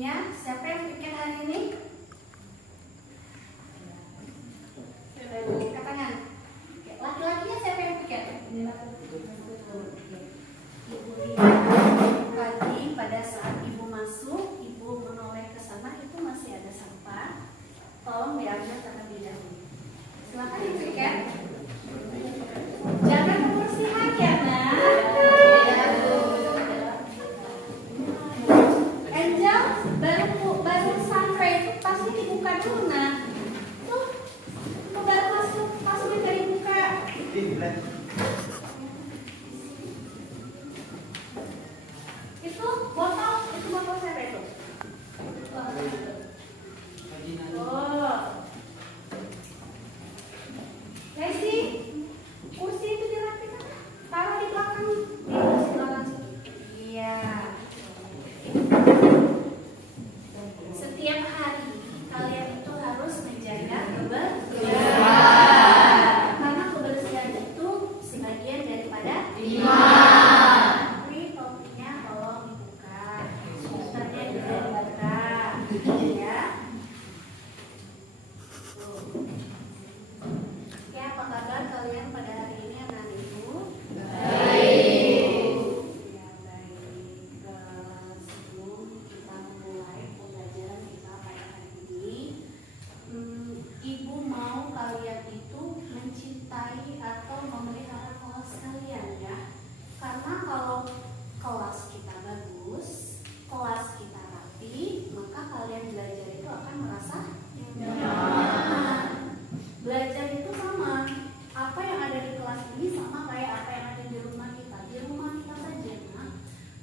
ibunya. Siapa yang pikir hari ini? Angkat tangan. Oke, laki-lakinya siapa yang pikir? Ibu tadi pada saat ibu masuk, ibu menoleh ke sana, itu masih ada sampah. Tolong diambil terlebih dahulu. Silakan dipikir. Jangan kebersihan ya, Nak. Angel baru sampai itu pasti dibuka dulu, Nak. Tuh, baru masuk, pasti dari buka. Itu botol siapa itu? Oh. Lesi, kursi itu dirapikan, taruh di belakang, di kursi belakang sini. Iya. Setiap hari kalian itu harus menjaga kebersihan, karena kebersihan itu sebagian daripada iman. Tapi topinya tolong dibuka, susternya juga dibuka, ya. Ya, apa kabar kalian pada hari ini, anak ibu? Baik. Ya, baik. Sebelum kita memulai pembelajaran kita pada hari ini, ibu mau kalian itu mencintai atau memelihara kelas kalian, ya. Karena kalau kelas kita bagus, kelas kita rapi, maka kalian belajar itu akan merasa nyaman. Belajar itu sama, apa yang ada di kelas ini sama kayak apa yang ada di rumah kita. Di rumah kita saja, nah,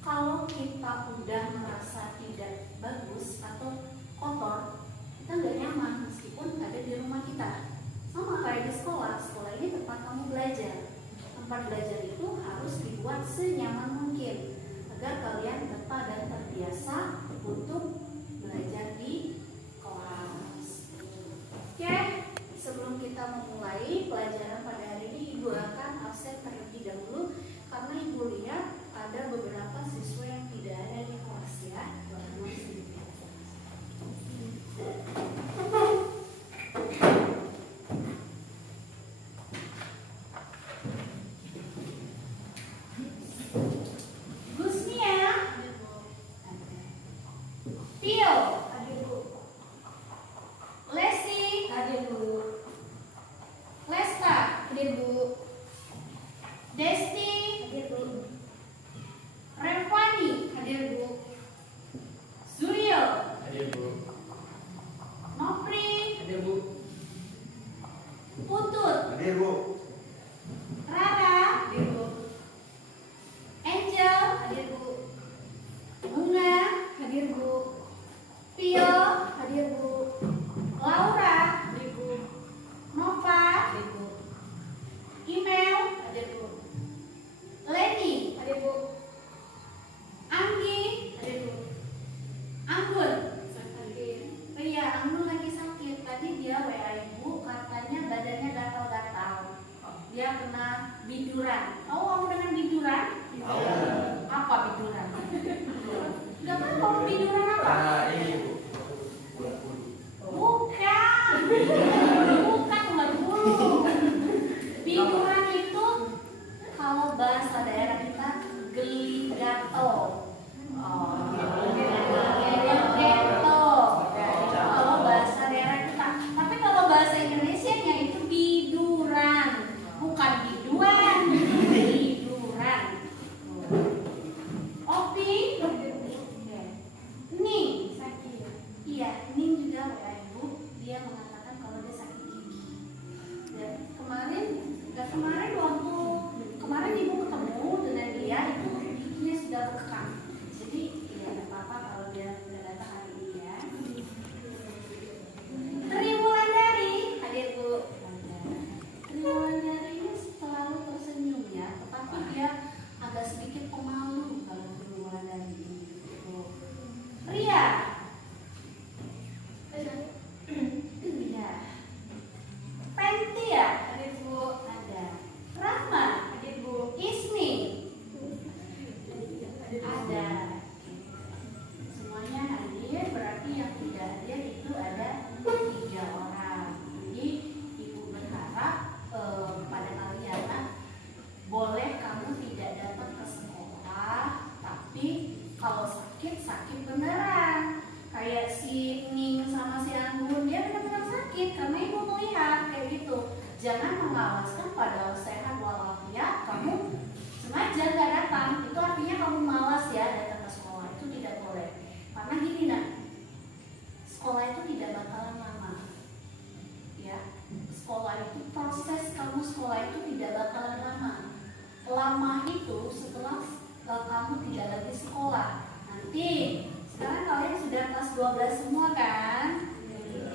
kalau kita udah merasa tidak bagus atau kotor, kita nggak nyaman meskipun ada di rumah kita. Sama kayak di sekolah, sekolah ini tempat kamu belajar. Tempat belajar itu harus dibuat senyaman mungkin agar kalian betah dan terbiasa untuk belajar di kelas. Oke, sebelum kita memulai pelajaran pada hari ini, ibu akan absen terlebih dahulu karena ibu lihat ada beberapa siswa yang tidak ada di kelas, ya. Gusnia, Tio, Lesi, Lesta, Desti, Revani, Suryo, Nopri, Putut, Rara, Angel, Bunga, Pio, Laura, Nova, Email, Leni, Anggi, Anggun. Oh iya, Anggun lagi sakit. Tadi dia WA ibu, katanya badannya gatal-gatal. Dia kena biduran. Tahu kamu dengan biduran? Apa biduran? Gak kan kamu biduran apa? Bukan ulat bulu. Biduran itu kalau bahasa daerah kita geli gatel. Kalau bahasa daerah kita. Tapi kalau bahasa Indonesianya itu biduran, bukan biduan. Biduran. Opi, nih sakit beneran. Kayak si Ning sama si Anggun, dia benar-benar sakit karena ibu melihat kayak gitu. Jangan mengawaskan padahal sehat walafiat, kamu sengaja nggak datang, itu artinya kamu malas ya datang ke sekolah. Itu tidak boleh. Karena gini nak, sekolah itu tidak bakalan lama. Ya, sekolah itu proses kamu sekolah itu tidak bakalan lama. Lama itu setelah kamu tidak lagi sekolah. Nanti sekarang kalian sudah kelas 12 semua kan?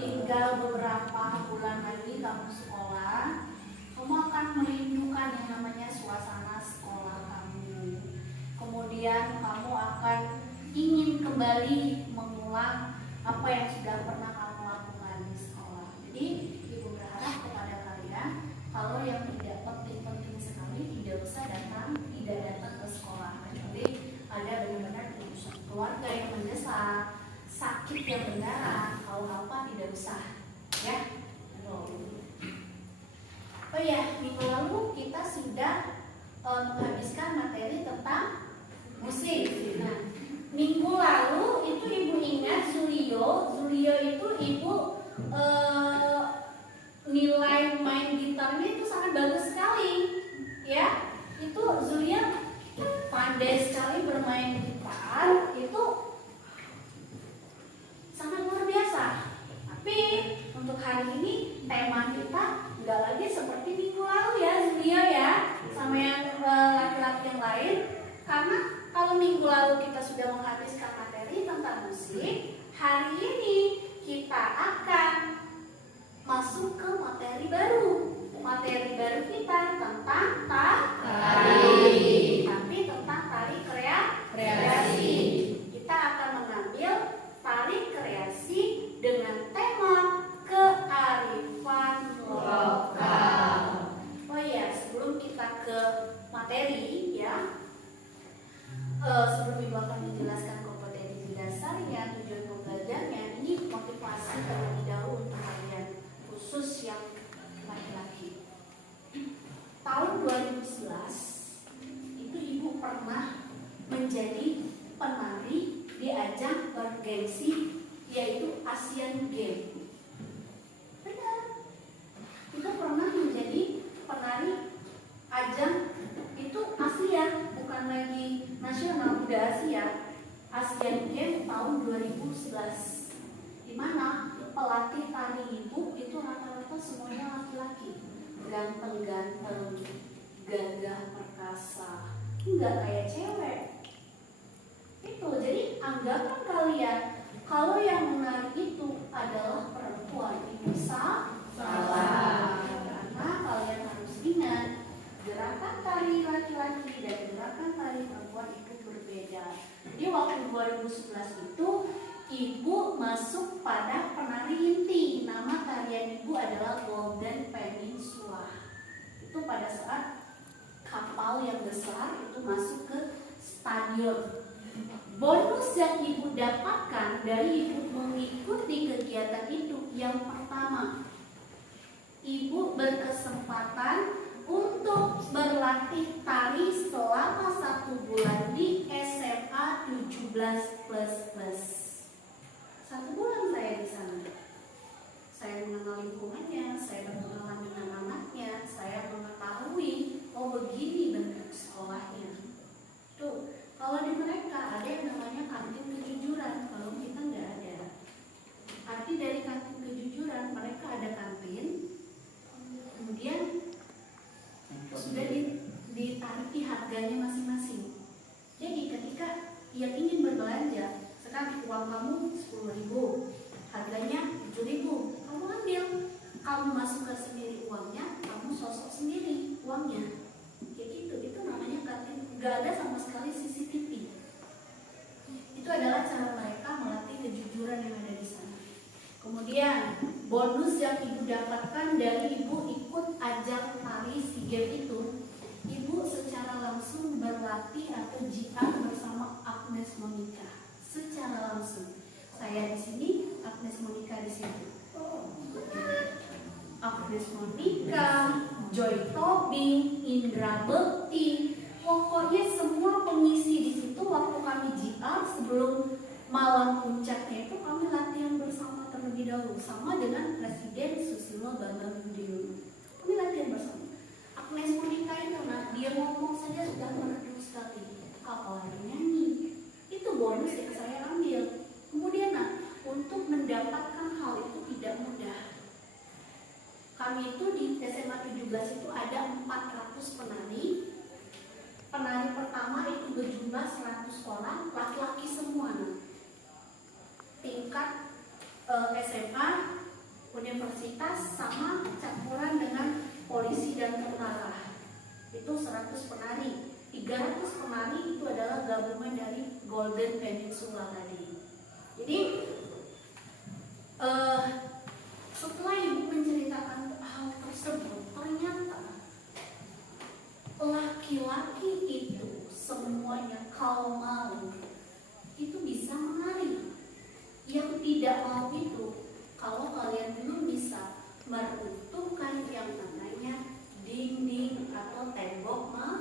Tinggal beberapa bulan lagi kamu sekolah. Kamu akan merindukan yang namanya suasana sekolah kamu. Kemudian kamu akan ingin kembali mengulang apa yang sudah pernah kamu lakukan di sekolah. Jadi ibu berharap kepada kalian, kalau yang tidak penting-penting sekali tidak usah datang ke sekolah, kecuali ada benar-benar urusan keluarga yang mendesak, sakit yang beneran. Kalau apa tidak usah, ya. Oh ya, minggu lalu kita sudah menghabiskan materi tentang musik. Nah, minggu lalu itu ibu ingat Zulio itu ibu nilai main gitarnya itu sangat bagus sekali, ya. Itu Zulio pandai sekali bermain gitar, itu sangat luar biasa. Tapi untuk hari ini tema kita nggak lagi seperti minggu lalu ya Zulio ya, sama yang laki-laki yang lain. Karena kalau minggu lalu kita sudah menghabiskan materi tentang musik, hari ini kita akan masuk ke materi baru. Materi baru kita tentang tari, tapi tentang tari kreasi. Kita akan mengambil tari kreasi dengan tema kearifan lokal. Oh iya, sebelum kita ke materi ya, sebelum ibu akan menjelaskan kompetensi dasarnya, tujuan pembelajarnya, ini motivasi terlebih dahulu untuk kalian, khusus yang laki-laki. Tahun 2011 itu ibu pernah menjadi penari di ajang bergengsi yaitu Asian Games. Benar, itu pernah menjadi penari ajang itu Asia, bukan lagi nasional, udah Asia. Asian Games tahun 2011, di mana pelatih tari ibu itu rata-rata semuanya laki-laki, ganteng-ganteng, gagah perkasa, nggak kayak cewek. Itu jadi anggapan kalian kalau yang menari itu adalah perempuan, itu salah. Karena kalian harus ingat, gerakan tari laki-laki dan gerakan tari perempuan itu berbeda. Jadi waktu 2011 itu ibu masuk pada penari inti. Nama tarian ibu adalah Golden Peninsula. Itu pada saat kapal yang besar itu masuk ke stadion. Bonus yang ibu dapatkan dari ibu mengikuti kegiatan itu, yang pertama, ibu berkesempatan untuk berlatih tari selama 1 bulan di SMA 17++. 1 bulan saya di sana. Saya mengenal lingkungannya, saya berkenalan dengan anaknya, saya mengetahui oh begini bentuk sekolahnya. Tuh, kalau di mereka ada yang namanya kantin kejujuran, kalau kita nggak ada. Arti dari kantin kejujuran, mereka ada kantin, kemudian sudah ditariki harganya masing-masing. Jadi ketika yang ingin berbelanja, sekarang uang kamu 10.000, harganya 7.000, kamu ambil, kamu masukkan sendiri uangnya, kamu sosok sendiri uangnya. Kayak gitu, itu namanya kantin. Gak ada sama sekali CCTV. Itu adalah cara mereka melatih kejujuran yang ada di sana. Kemudian bonus yang ibu dapatkan dari ibu ikut ajang tari SEA Games itu, ibu secara langsung berlatih atau JR bersama Agnes Monica. Secara langsung. Saya di sini, Agnes Monica di sini. Agnes Monica, Joy Tobing, Indra Bekti, pokoknya semua pengisi di situ waktu kami JR sebelum malam puncaknya itu kami latihan bersama terlebih dahulu, sama dengan Presiden Susilo Bambang Yudhoyono. Kami latihan bersama. Agnes Monica itu, nah dia ngomong saja sudah merdu sekali, apalagi nyanyi. Itu bonus yang saya ambil. Kemudian untuk mendapatkan hal itu tidak mudah. Kami itu di SMA 17 itu ada 400 penari. Penari pertama itu berjumlah 100 orang, laki-laki semua. Tingkat SMA, universitas, sama campuran dengan polisi dan tentara. Itu 100 penari. 300 penari itu adalah gabungan dari Golden Peninsula tadi. Jadi setelah ibu menceritakan hal tersebut, ternyata laki-laki itu semuanya kalau mau itu bisa menari. Yang tidak mau itu, kalau kalian belum bisa meruntuhkan yang namanya dinding atau tembok malu.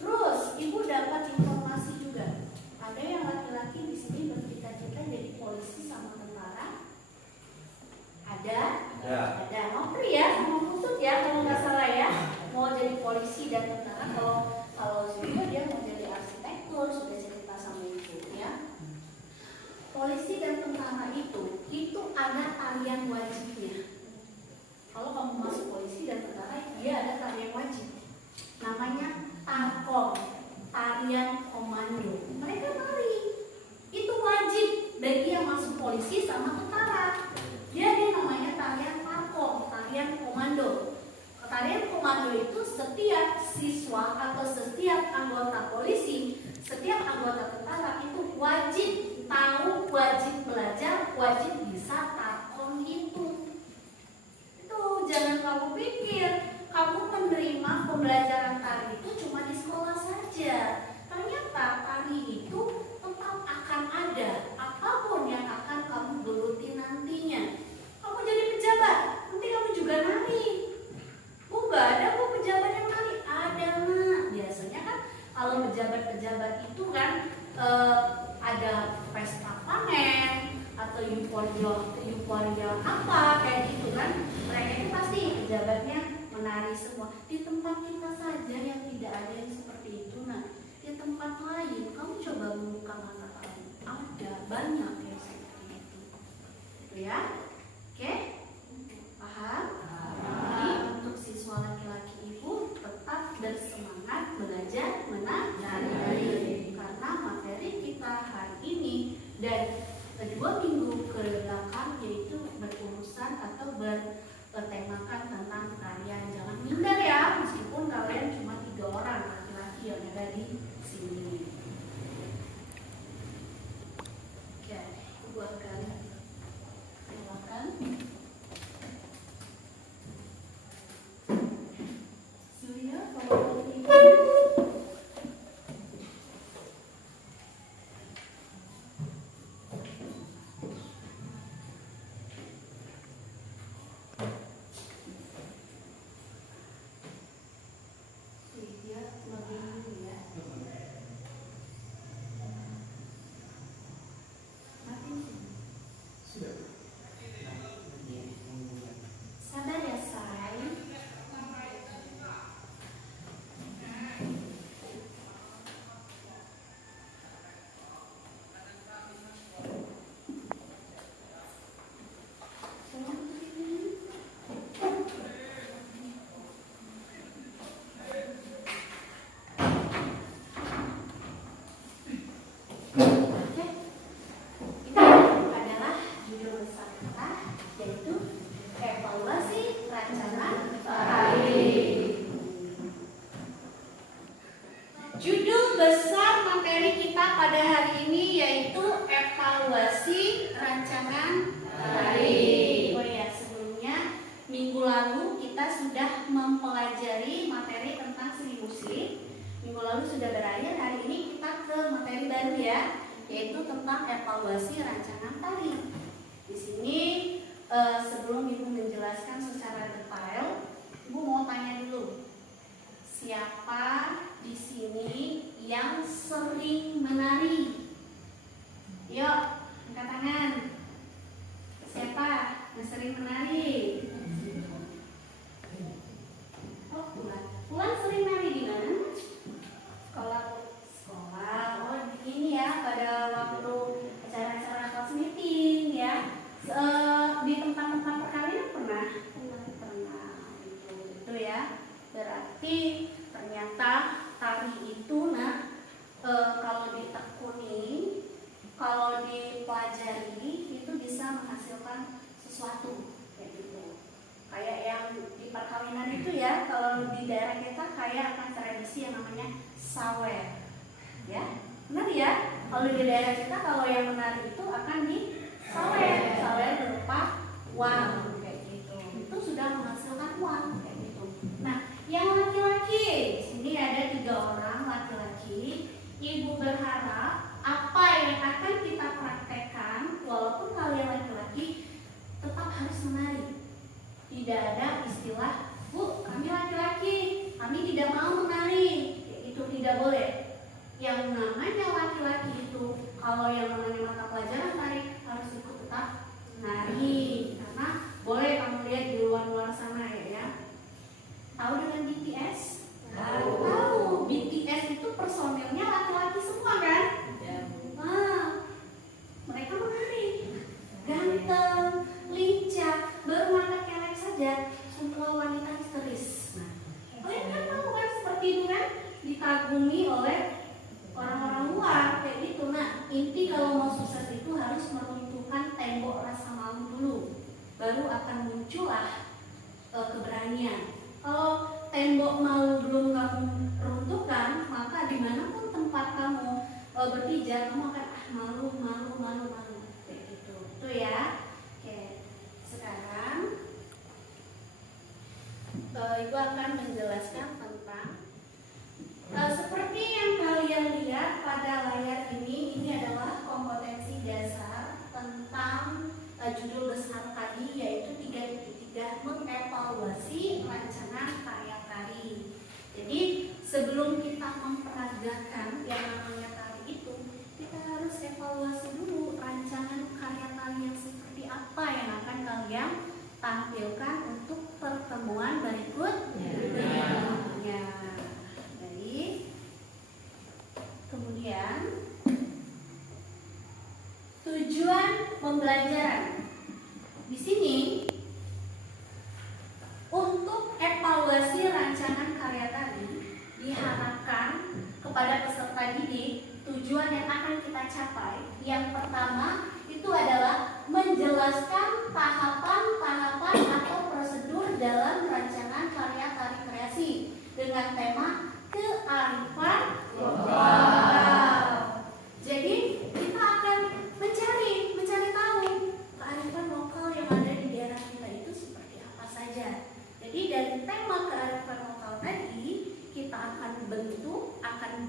Terus ibu dapat informasi juga, ada yang laki-laki di sini bercita-cita jadi polisi sama tentara. Ada? Ada. Mau pri ya, mau khusus ya kalau nggak salah ya. Mau jadi polisi dan tentara. Kalau juga dia mau jadi arsitektur, sudah cerita sama ibu ya. Polisi dan tentara itu ada tarian wajibnya. Kalau kamu masuk polisi dan tentara, dia ada tarian wajib. Namanya tarkom, tarian komando. Mereka nari. Itu wajib bagi yang masuk polisi sama tentara. Dia namanya tarian tarkom, tarian komando. Tarian komando itu setiap siswa atau setiap anggota polisi, setiap anggota tentara itu wajib tahu, wajib belajar, wajib bisa tarkom itu. Itu jangan kamu pikir kamu menerima pembelajaran tari itu cuma di sekolah saja. Ternyata tari itu tetap akan ada, apapun yang akan kamu geluti nantinya. Kamu jadi pejabat, nanti kamu juga nari. Bu, nggak ada bu pejabat yang nari? Ada nak. Biasanya kan kalau pejabat-pejabat itu kan ada pesta panen atau euforia apa kayak gitu kan. Mereka itu pasti pejabatnya menari semua. Di tempat kita saja yang tidak ada yang seperti itu. Nah, di tempat lain kamu coba membuka mata kamu, ada banyak yang seperti itu. Gitu ya. Oke? Paham? Jadi untuk siswa laki-laki ibu tetap bersemangat belajar menari. Karena materi kita hari ini dan 2 minggu ke belakang yaitu berurusan atau bertemakan tentang tarian. Jangan minder ya, meskipun kalian cuma 3 orang laki-laki yang ada di sini. Oke, ibu akan silakan. Surya, kalau ibu sabar ya say. Judul besar materi kita pada hari ini yaitu evaluasi rancangan tari. Oh ya, sebelumnya minggu lalu kita sudah mempelajari materi tentang seni musik. Minggu lalu sudah berakhir, hari ini kita ke materi baru ya, yaitu tentang evaluasi rancangan tari. Di sini sebelum Ibu menjelaskan secara detail, Ibu mau tanya dulu. Siapa di sini yang sering menari? sesuatu kayak gitu. Kayak yang di perkawinan itu ya, kalau di daerah kita kayak akan tradisi yang namanya sawer, ya benar ya. Kalau di daerah kita kalau yang menari itu akan di sawer berupa uang kayak gitu. Itu sudah menghasilkan uang kayak gitu. Nah, yang laki-laki, sini ada 3 orang laki-laki. Ibu berharap apa yang akan kita praktekkan, walaupun kalian laki-laki, tetap harus menari. Tidak ada istilah, Bu, kami laki-laki, kami tidak mau menari. Itu tidak boleh. Yang namanya laki-laki itu, kalau yang namanya mata pelajaran tari, harus ikut tetap menari. Karena boleh kamu lihat di luar-luar sana ya. Tahu dengan BTS? Tahu. BTS itu personilnya laki-laki semua kan? Nah, mereka menari, ganteng, lincah, baru angkat kelek saja, semua wanita histeris. Nah, kalian kan tahu kan seperti itu kan? Dikagumi oleh orang-orang luar kayak gitu. Nah, inti kalau mau sukses itu harus meruntuhkan tembok rasa malu dulu, baru akan muncullah keberanian. Kalau tembok malu belum kamu runtuhkan, maka dimanapun tempat kamu berpijak, kamu akan malu kayak gitu. Itu ya. Oke. Sekarang Ibu akan menjelaskan tentang seperti yang kalian lihat pada layar ini adalah kompetensi dasar tentang judul besar tadi, yaitu 3.3 mengevaluasi rancangan karya tari. Jadi sebelum kita memperagakan yang namanya tari itu, kita harus evaluasi dulu rancangan karya tari yang seperti apa yang akan kalian tampilkan untuk pertemuan berikutnya. Baik. Kemudian tujuan pembelajaran. Di sini untuk evaluasi rancangan karya tadi diharapkan kepada peserta didik, tujuan yang akan kita capai yang pertama itu adalah menjelaskan tahapan-tahapan atau prosedur dalam rancangan karya tari kreasi dengan tema kearifan lokal. Jadi kita akan mencari tahu kearifan lokal yang ada di daerah kita itu seperti apa saja. Jadi dari tema kearifan lokal tadi kita akan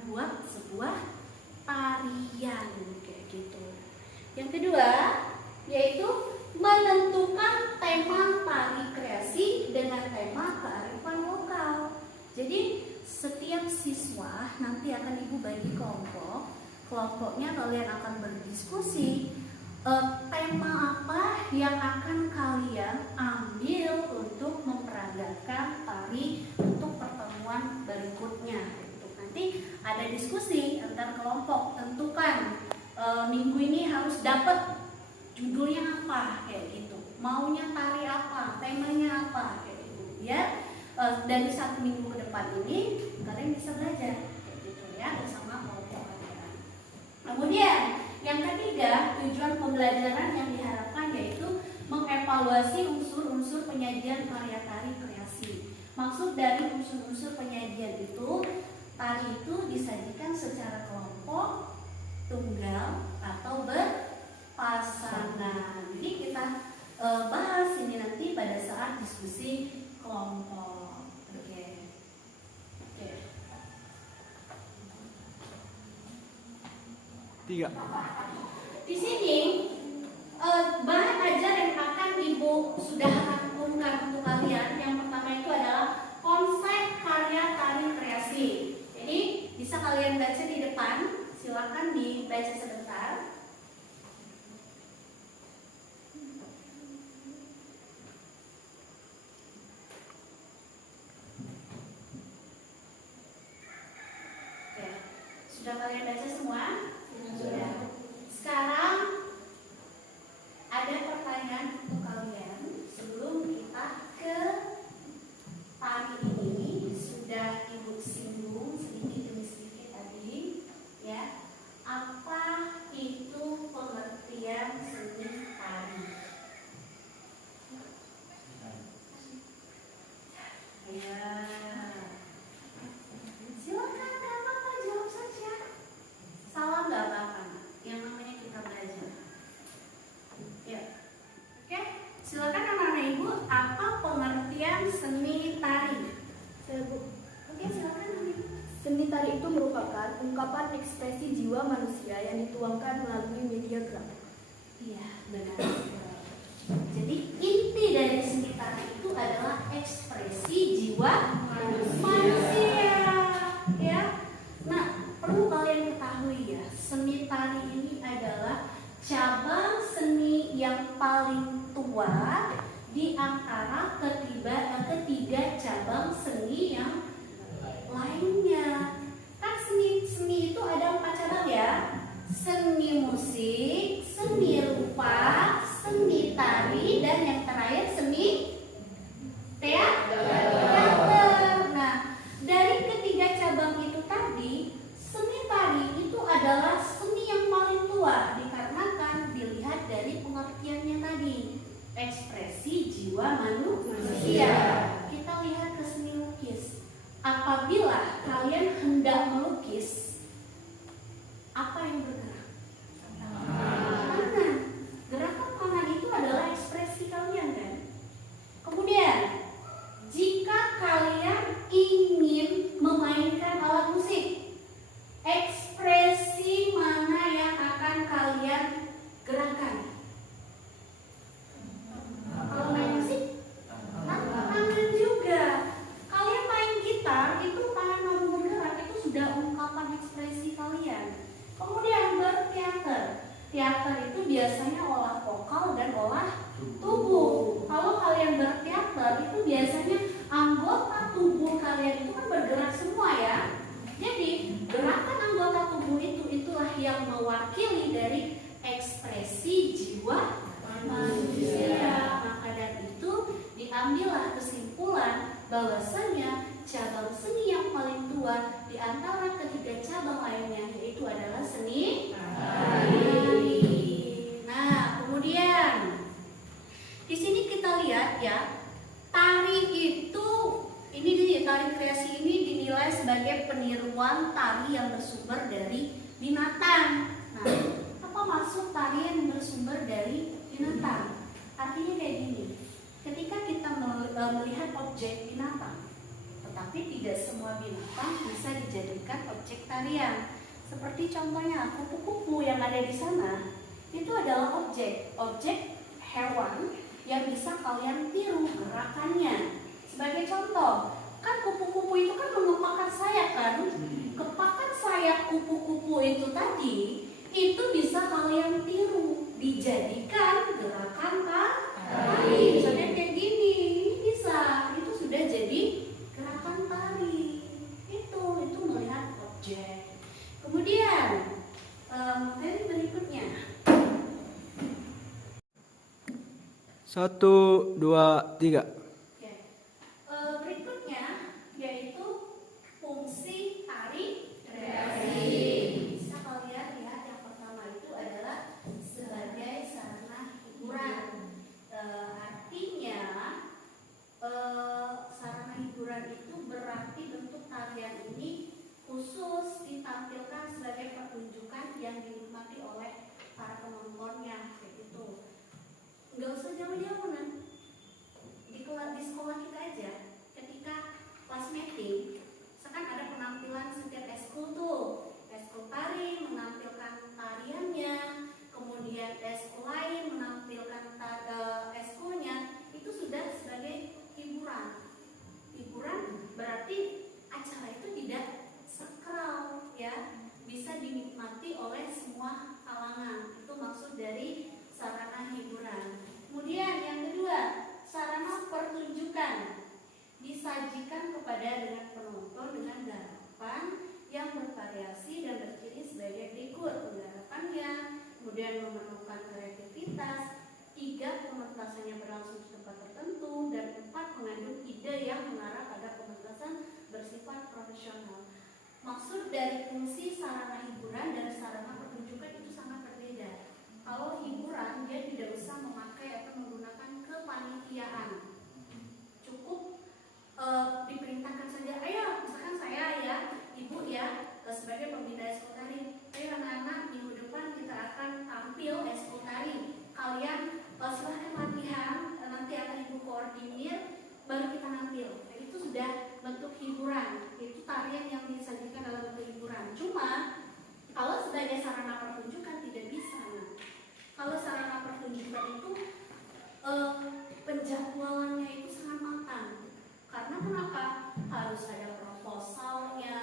buat sebuah tarian kayak gitu. Yang kedua yaitu menentukan tema tari kreasi dengan tema kearifan lokal. Jadi setiap siswa nanti akan Ibu bagi kelompoknya kalian akan berdiskusi tema apa yang akan kalian ambil untuk memperagakan tari untuk pertemuan berikutnya. Nanti ada diskusi antar kelompok, tentukan minggu ini harus dapat judulnya apa kayak gitu, maunya tari apa, temanya apa kayak gitu ya. Dari 1 minggu ke depan ini kalian bisa belajar kayak gitu ya bersama kelompok kalian. Kemudian yang ketiga, tujuan pembelajaran yang diharapkan yaitu mengevaluasi unsur-unsur penyajian karya tari kreasi. Maksud dari unsur-unsur penyajian itu, tari itu disajikan secara kelompok, tunggal, atau berpasangan. Jadi kita bahas ini nanti pada saat diskusi kelompok. Oke. Tiga. Di sini bahan ajar yang akan Ibu sudah rangkumkan untuk kalian. Yang pertama itu adalah konsep karya tari kreasi. Jadi bisa kalian baca di depan. Silakan dibaca sebentar. Oke, sudah kalian baca semua? Sudah. Sekarang ada pertanyaan untuk kalian sebelum kita ke tari ini. Sudah Ibu singgung sedikit demi sedikit tadi, ya. Apa itu pengertian seni tari? Ya. Silakan, nggak apa-apa, jawab saja. Salah nggak apa-apa. Yang namanya kita belajar. Ya. Oke, silakan anak-anak ibu. Apa pengertian seni tari? Saya Bu. Oke, silakan anak ibu. Seni tari itu merupakan ungkapan ekspresi jiwa manusia yang dituangkan melalui media gerak. Iya, benar. Jadi inti dari seni tari itu adalah ekspresi jiwa manusia. Ya. Nah, perlu kalian ketahui ya, seni tari ini adalah cabang seni yang paling tua di antara ketiga cabang seni yang lainnya. Kan seni itu ada 4 cabang ya. Seni musik, seni rupa, seni tari, dan yang terakhir seni teater. Nah, dari ketiga cabang itu tadi, seni tari itu adalah seni yang paling tua dikarenakan dilihat dari pengertiannya tadi, ekspresi jiwa manusia. Kita lihat ke seni lukis. Apabila kalian hendak melukis, apa yang bergerak? Tangan. Gerakan tangan itu adalah ekspresi kalian kan? Kemudian, jika kalian ingin memainkan alat musik, ekspresi mana yang akan kalian gerakan? Kalau main musik, tangan juga. Kalian main gitar, itu tangan kamu bergerak, itu sudah ungkapan ekspresi kalian. Kemudian berteater. Teater itu biasanya olah vokal dan olah tubuh. Kalau kalian berteater, itu biasanya anggota tubuh kalian itu kan bergerak semua ya. Jadi gerakan anggota tubuh itu itulah yang mewakili dari ekspresi jiwa manusia. Maka dari itu diambillah kesimpulan bahwasanya cabang seni yang paling tua di antara ketiga cabang lainnya yaitu adalah seni tari. Nah, kemudian di sini kita lihat ya, tari itu tari kreasi ini dinilai sebagai peniruan tari yang bersumber dari binatang. Nah, apa maksud tari yang bersumber dari binatang? Artinya kayak gini. Ketika kita melihat objek binatang, tetapi tidak semua binatang bisa dijadikan objek tarian. Seperti contohnya kupu-kupu yang ada di sana, itu adalah objek hewan yang bisa kalian tiru gerakannya. Sebagai contoh, kan kupu-kupu itu kan mengepakkan sayap kan? Kepakan sayap kupu-kupu itu tadi, itu bisa kalian tiru, dijadikan gerakan tari. Misalnya kayak gini, ini bisa, itu sudah jadi gerakan tari. Itu melihat objek. Kemudian materi berikutnya. 1, 2, 3. Oke. Berikutnya yaitu fungsi tari kreasi. Bisa kalian lihat yang pertama itu adalah sebagai sarana hiburan. Artinya sarana hiburan itu berarti bentuk tarian ini khusus ditampilkan sebagai pertunjukan yang dinikmati oleh para penontonnya, kayak gitu. Nggak usah jauh-jauh kan? Di sekolah kita aja, ketika kelas meeting, sekarang ada penampilan setiap eskul tuh. Eskul tari menampilkan tariannya, kemudian eskul lain menampilkan eskulnya. Itu sudah sebagai hiburan. Hiburan berarti acara itu tidak sakral ya, bisa dinikmati oleh semua kalangan. Itu maksud dari sarana hiburan. Kemudian yang kedua, sarana pertunjukan, disajikan kepada dengan penonton dengan garapan yang bervariasi dan berciri sebagai berikut. Penggarapannya, kemudian memerlukan kreativitas, 3 pementasannya berlangsung di tempat tertentu, dan 4 mengandung ide yang mengarah pada pementasan bersifat profesional. Maksud dari fungsi sarana hiburan dan sarana pertunjukan itu sangat berbeda. Kalau hiburan dia tidak usah memakai atau menggunakan kepanitiaan, cukup di tarian yang disajikan dalam bentuk hiburan. Cuma kalau sebagai sarana pertunjukan tidak bisa. Nah, kalau sarana pertunjukan itu penjadwalannya itu sangat matang. Karena kenapa? Harus ada proposalnya,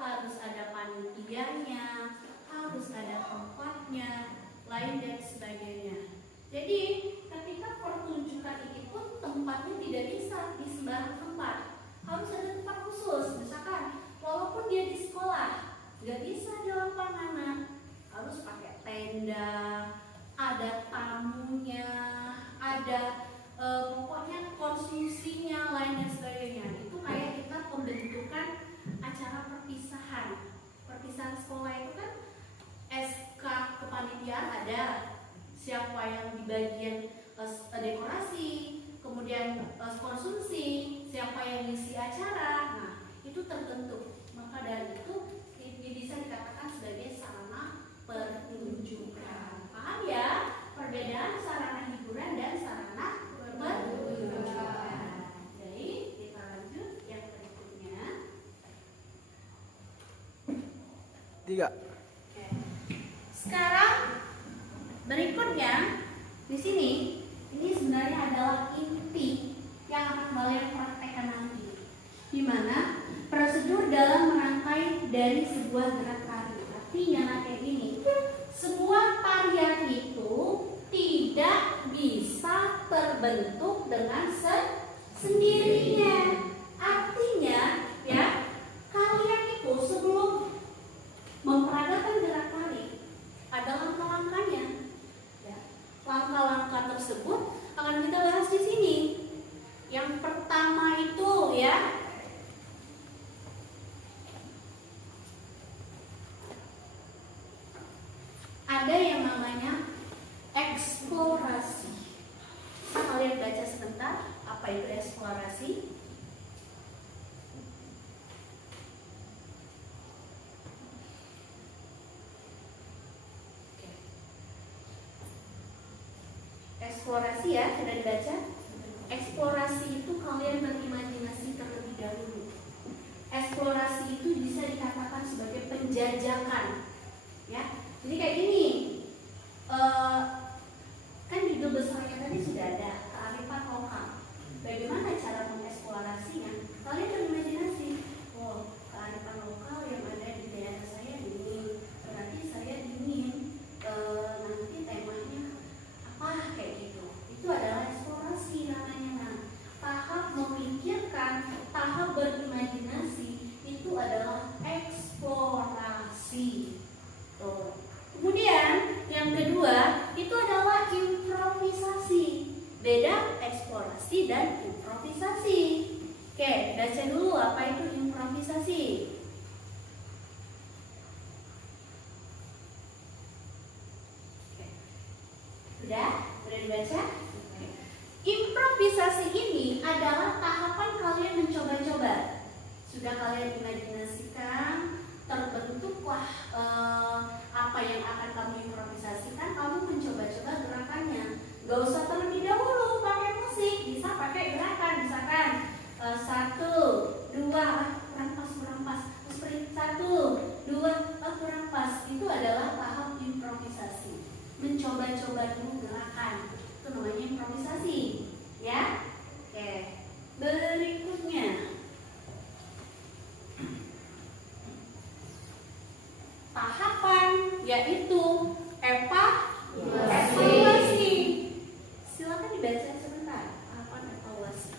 harus ada panitianya, harus ada tempatnya, lain dan sebagainya. Jadi ketika pertunjukan ini pun tempatnya tidak bisa di sembarang tempat, harus ada tempat khusus. Misalkan walaupun dia di sekolah, nggak bisa di lapangan, harus pakai tenda, ada tamunya, ada pokoknya konsumsinya, lain dan sebagainya. Itu kayak kita pembentukan acara perpisahan sekolah itu kan SK kepanitiaan ada, siapa yang di bagian dekorasi, kemudian konsumsi, siapa yang ngisi acara. Nah, itu tertentu. Maka dari itu bisa dikatakan sebagai sarana pertunjukan. Paham ya? Perbedaan sarana hiburan dan sarana pertunjukan. Jadi kita lanjut yang berikutnya. 3. Oke. Sekarang berikutnya di sini ini sebenarnya adalah inti yang akan kalian praktekkan nanti, di mana prosedur dalam merangkai dari sebuah gerak tari. Artinya kayak gini, sebuah tarian itu tidak bisa terbentuk dengan sendirinya. Artinya ya, kalian itu sebelum memperagakan gerak tari ada langkah-langkahnya. Ya, langkah-langkah tersebut akan kita bahas di sini. Yang pertama itu ya, ada yang namanya eksplorasi. Bisa kalian baca sebentar apa itu eksplorasi? Eksplorasi ya, sudah dibaca? Eksplorasi itu kalian berimajinasi terlebih dahulu. Eksplorasi itu bisa dikatakan sebagai penjajakan. Ya, jadi kayak gini. Kan judul besarnya tadi sudah ada, kearifan lokal. Bagaimana cara mengeksplorasinya? Kalian berimajinasi, oh, kearifan lokal yang ada di daerah saya ini. Berarti saya ingin nanti temanya apa kayak gitu. Itu adalah eksplorasi namanya. Nah, tahap memikirkan, tahap berimajinasi itu adalah eksplorasi. Tuh. Kemudian yang kedua itu adalah improvisasi. Beda eksplorasi dan improvisasi. Oke, baca dulu apa itu improvisasi. Oke. Sudah dibaca? Oke. Improvisasi ini adalah tahapan kalian mencoba-coba. Sudah kalian imajinasikan, terbentuklah apa yang akan kamu improvisasikan, kamu mencoba-coba gerakannya. Gak usah terlebih dahulu pakai musik, bisa pakai gerakan. Misalkan 1, 2, kurang pas, terus 1, 2, kurang pas. Itu adalah tahap improvisasi. Mencoba-coba dulu gerakan, itu namanya improvisasi. Ya, oke. Berikutnya, tahapan yaitu evaluasi. Silakan dibaca sebentar. Tahapan evaluasi.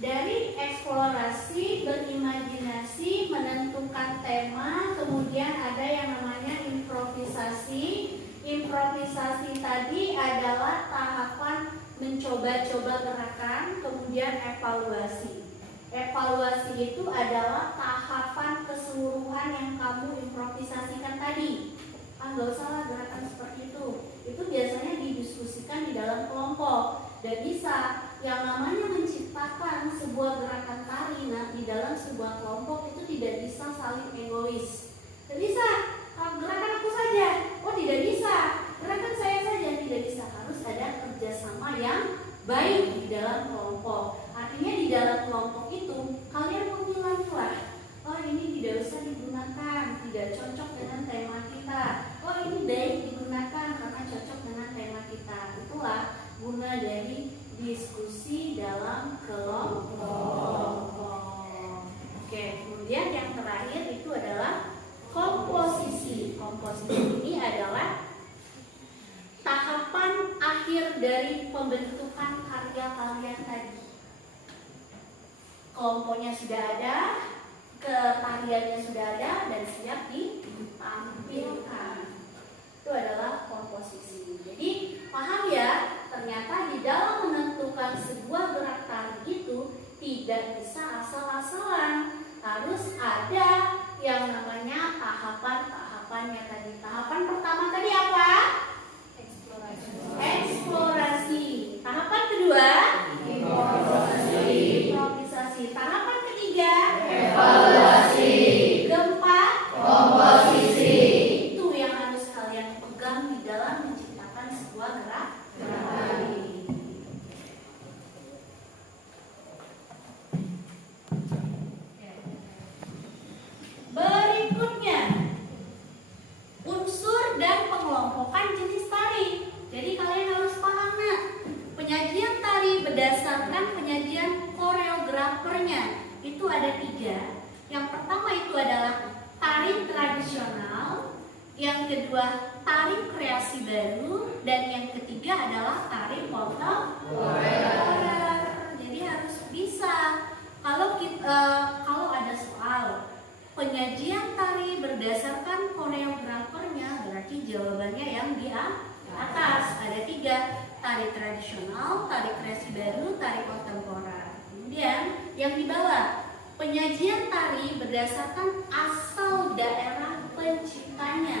Dari eksplorasi, berimajinasi, menentukan tema, kemudian ada yang namanya improvisasi. Improvisasi tadi adalah tahapan mencoba-coba gerakan, kemudian evaluasi. Evaluasi itu adalah tahapan keseluruhan yang kamu improvisasikan tadi. Gak usah lah gerakan seperti itu. Itu biasanya didiskusikan di dalam kelompok. Dan bisa yang namanya menciptakan sebuah gerakan tari di dalam sebuah kelompok itu tidak bisa saling egois. Dan bisa gerakan aku saja. Oh, tidak yang baik di dalam kelompok. Artinya di dalam kelompok itu kalian memilah-milah. Oh, ini tidak usah digunakan, tidak cocok dengan tema kita. Oh, ini baik digunakan karena cocok dengan tema kita. Itulah guna dari diskusi dalam kelompok. Oke, kemudian yang terakhir itu adalah komposisi. Komposisi ini adalah tahapan akhir dari pembentukan karya kalian tadi. Kelompoknya sudah ada, karyanya sudah ada, dan siap ditampilkan. Itu adalah komposisi. Jadi paham ya, ternyata di dalam menentukan sebuah gerak tari itu tidak bisa asal-asalan. Harus ada yang namanya tahapan-tahapannya tadi. Tahapan pertama tadi apa? Eksplorasi. Tahapan kedua? Improvisasi. Tahapan ketiga? Evaluasi. Keempat? Komposisi. Itu yang harus kalian pegang di dalam menciptakan sebuah gerak tari. Berikutnya, unsur dan pengelompokan jenis tari. Jadi kalian harus paham, nah, penyajian tari berdasarkan penyajian koreografernya itu ada 3. Yang pertama itu adalah tari tradisional, yang kedua tari kreasi baru, dan yang ketiga adalah tari kontemporer. Jadi harus bisa. Kalau ada soal penyajian tari berdasarkan koreografernya, berarti jawabannya yang di atas. Ada 3, tari tradisional, tari kreasi baru, tari kontemporer. Kemudian yang di bawah, penyajian tari berdasarkan asal daerah penciptanya.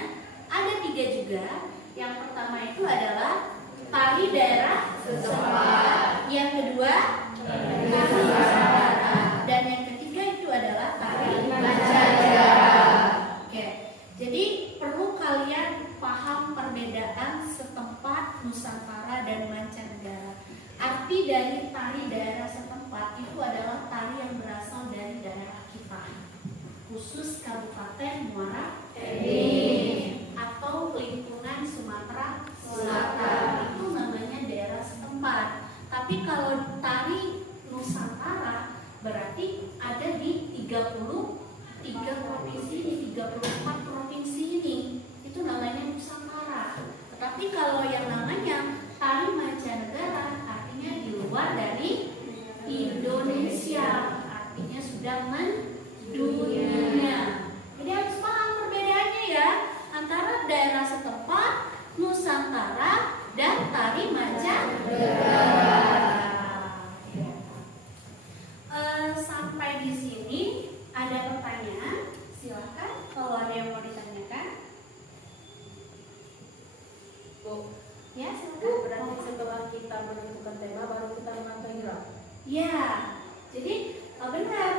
Ada 3 juga. Yang pertama itu adalah tari daerah setempat. Yang kedua tari Nusantara. Dan yang ketiga itu adalah tari mancanegara. Oke, jadi perlu kalian paham perbedaan setempat, Nusantara, dan mancanegara. Arti dari tari daerah setempat itu adalah tari yang berasal dari daerah kita, khusus Kabupaten Muara Enim atau lingkungan Sumatera Selatan. Itu namanya daerah setempat. Tapi kalau tari Nusantara berarti ada di 33 provinsi, di 34 provinsi ini. Itu namanya Nusantara. Tetapi kalau yang namanya tari mancanegara artinya di luar dari Indonesia, artinya sudah mendunia. Jadi harus paham perbedaannya ya antara daerah setempat, Nusantara, dan tari mancanegara. Sampai di sini ada pertanyaan? Silakan kalau ada yang mau ditanyakan. Bu, Ya, silakan. Bu, berarti setelah kita menentukan tema baru kita menentukan gerak. Ya, jadi benar.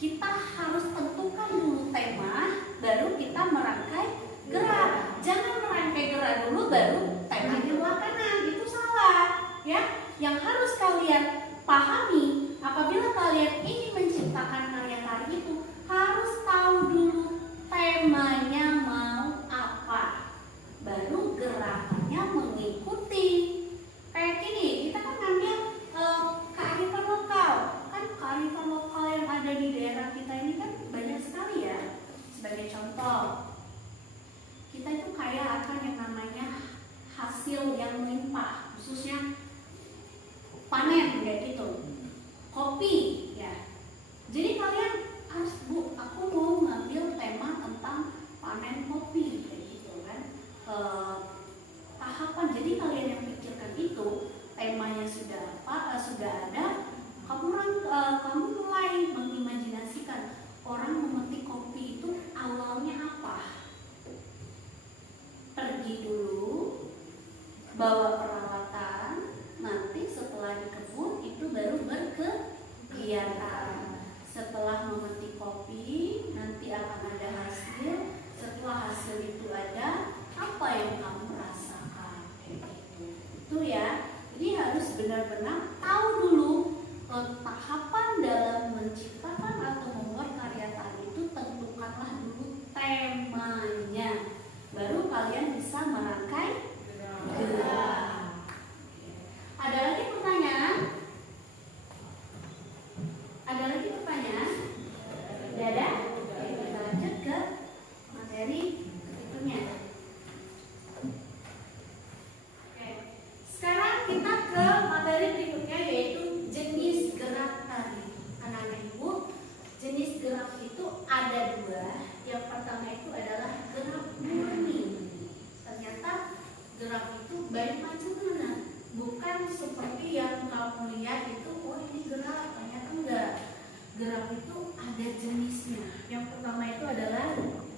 Kita harus tentukan dulu tema, baru kita merangkai gerak. Jangan merangkai gerak dulu baru temanya belakangan. Itu salah, ya. Yang harus kalian pahami apabila kalian ingin menciptakan karya tari itu harus tahu dulu temanya mau apa, baru gerakannya mengikuti. Kayak gini, kita kan ngambil kearifan lokal. Kan kearifan lokal yang ada di daerah kita ini kan banyak sekali ya. Sebagai contoh, kita itu kaya akan yang namanya hasil yang melimpah, khususnya panen kayak gitu. Kopi ya. Jadi kalian harus, Bu, aku mau ngambil tema tentang panen kopi kayak gitu kan. Tahapan, jadi kalian yang pikirkan itu temanya sudah apa, sudah ada, kamu mulai mengimajinasikan orang memetik kopi itu awalnya apa. Pergi dulu, bawa peralatan, nanti setelah di kebun itu baru berkegiatan. Setelah memetik kopi, nanti akan ada hasil. Setelah hasil itu ada, apa yang kamu rasakan? Itu ya. Jadi harus benar-benar tahu dulu tahapan dalam menciptakan atau membuat karya tari itu, tentukanlah dulu temanya, baru kalian bisa merangkai gerak. Ada lagi pertanyaan? Ada lagi pertanyaan? Tidak ada? Oke, kita lanjut ke materi berikutnya. Oke, sekarang kita ke materi berikutnya, yaitu jenis gerak tari. Anak-anak ibu, jenis gerak itu ada dua. Yang pertama itu adalah gerak murni. Ternyata gerak itu banyak macam-macam. Bukan seperti yang kamu lihat itu, oh ini gerak, ternyata enggak. Gerak itu ada jenisnya. Yang pertama itu adalah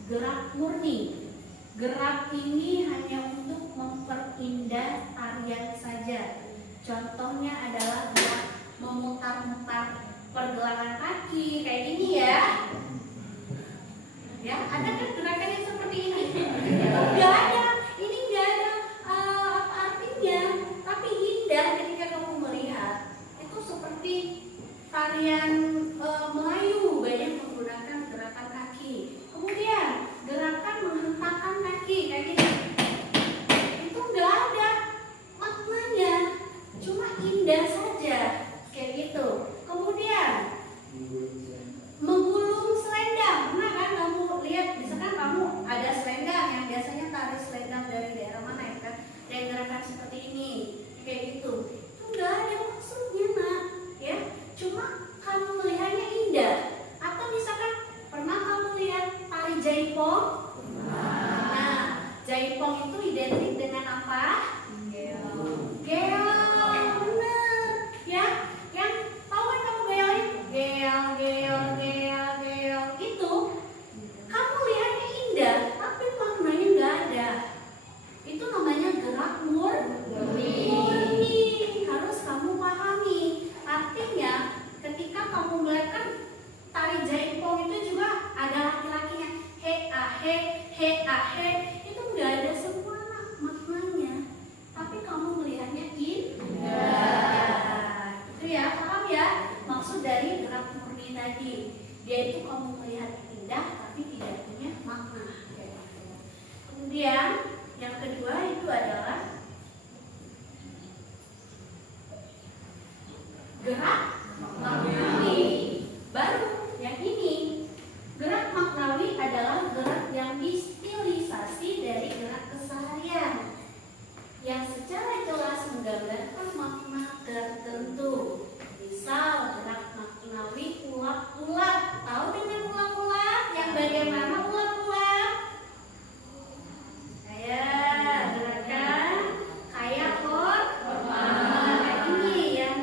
gerak murni. Gerak ini hanya untuk memperindah tarian saja. Contohnya adalah gerak memutar-mutar pergelangan kaki kayak gini ya. Ya, ada kan gerakan yang seperti ini? Enggak ada. Ini enggak ada apa artinya, tapi indah ketika kamu melihat. Itu seperti tarian Melayu, banyak menggunakan gerakan kaki. Kemudian gerakan menghentakkan kaki kayak gini. Itu enggak ada maknanya, cuma indah saja kayak gitu. Kemudian menggulung selendang. Pernah kan kamu lihat, misalkan kamu ada selendang yang biasanya tari selendang dari daerah mana ya kan? Dan gerakan seperti ini, kayak gitu. Itu enggak ada maksudnya, nak. Ya, cuma kamu melihatnya indah. Atau misalkan pernah kamu lihat tari jaipong? Nah, jaipong itu identik dengan apa? Geol, bener. Ya, yang tahu kan kamu geolin? Geol, geol, geol, geol. Itu kamu lihatnya indah, tapi maknanya nggak ada. Itu namanya gerak murni. Harus kamu pahami. Artinya, ketika kamu melihat kan tari jaipong itu juga ada laki-lakinya. He ahe, itu nggak ada semua maknanya. Tapi kamu melihatnya indah. Itu ya, paham ya? Maksud dari gerak murni tadi, dia itu kamu melihat indah tapi tidak punya makna. Kemudian yang kedua itu adalah gerak maknawi. Baru yang ini, gerak maknawi adalah gerak yang distilisasi dari gerak keseharian, yang secara jelas menggambarkan makna tertentu. Misal gerak maknawi ulap-ulap. Tahu dengan ulap-ulap? Yang bagaimana ulap-ulap? Kayak gerakan kayak kayak ini yang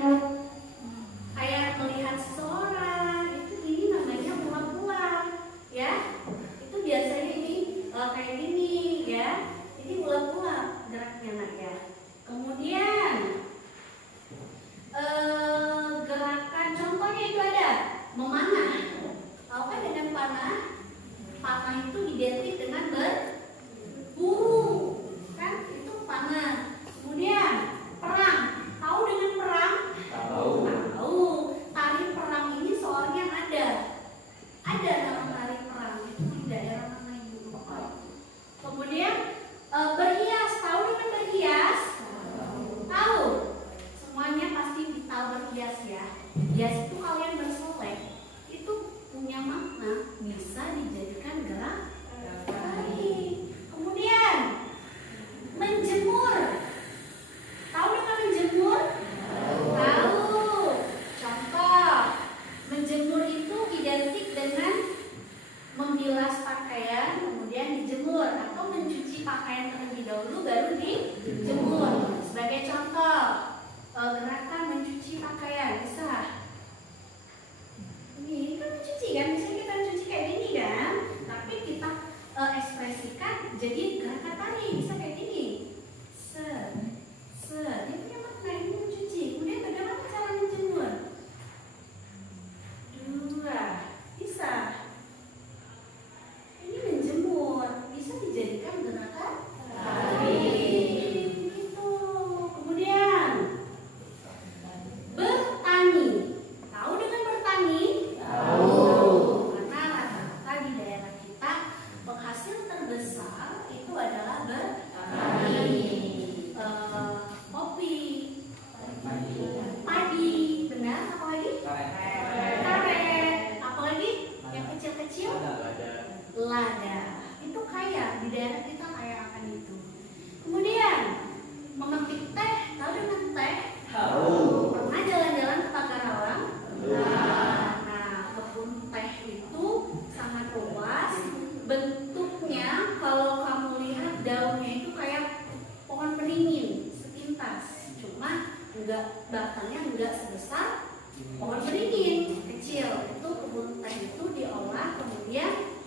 kayak melihat seseorang. Itu ini namanya ulap-ulap, ya. Itu biasanya ini kayak gini, ya. Ini ulap-ulap geraknya, nak ya. Kemudian gerakan contohnya itu ada memanah. Tahu kan dengan panah? Panah itu identik dengan berburu, kan? Itu panah. Kemudian perang. Tahu dengan perang? Tahu. Tari perang ini soalnya ada nama tari perang itu di daerah mana ibu? Kemudian berhias. Tahu dengan berhias? Tahu. Semuanya pasti tahu berhias ya. Hias itu kalian bersolek. Itu punya makna, bisa dijadikan gerak tari. Kemudian menjemur. Tahu dengan menjemur? Tahu. Contoh, menjemur itu identik dengan membilas pakaian kemudian dijemur, atau mencuci pakaian terlebih dahulu baru dijemur. Sebagai contoh, gerakan mencuci pakaian bisa. batangnya enggak sebesar pohon beringin, kecil. Itu kebun teh itu diolah kemudian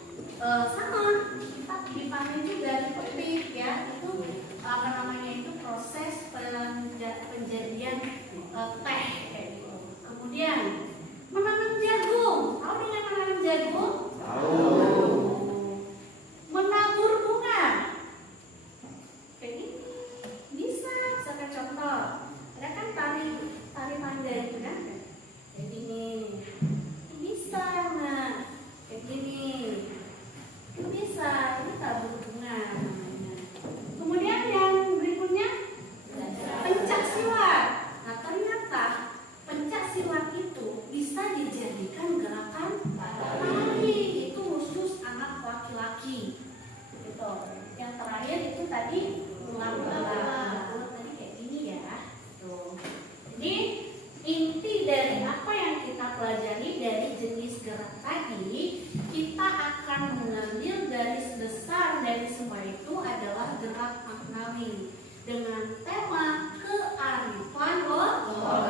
sama kita dipanen juga, dipetik ya. Itu apa namanya itu proses penjadian teh kayak gitu. Kemudian menanam jagung, tahu dengan menanam jagung? Tahu. Menabur bunga, kayak gini bisa. Misalkan contoh, ada kan tari tanda itu kan, kayak gini bisa, nah kayak gini itu bisa. Ini tabur bunga namanya. Kemudian yang berikutnya pencak silat. Nah ternyata pencak silat itu bisa dijadikan gerakan tari. Itu khusus anak laki-laki gitu. Yang terakhir itu tadi ulang tadi kayak gini ya tuh. Jadi inti dari apa yang kita pelajari dari jenis gerak tadi, kita akan mengambil garis besar dari semua itu adalah gerak maknawi dengan tema kearifan lokal.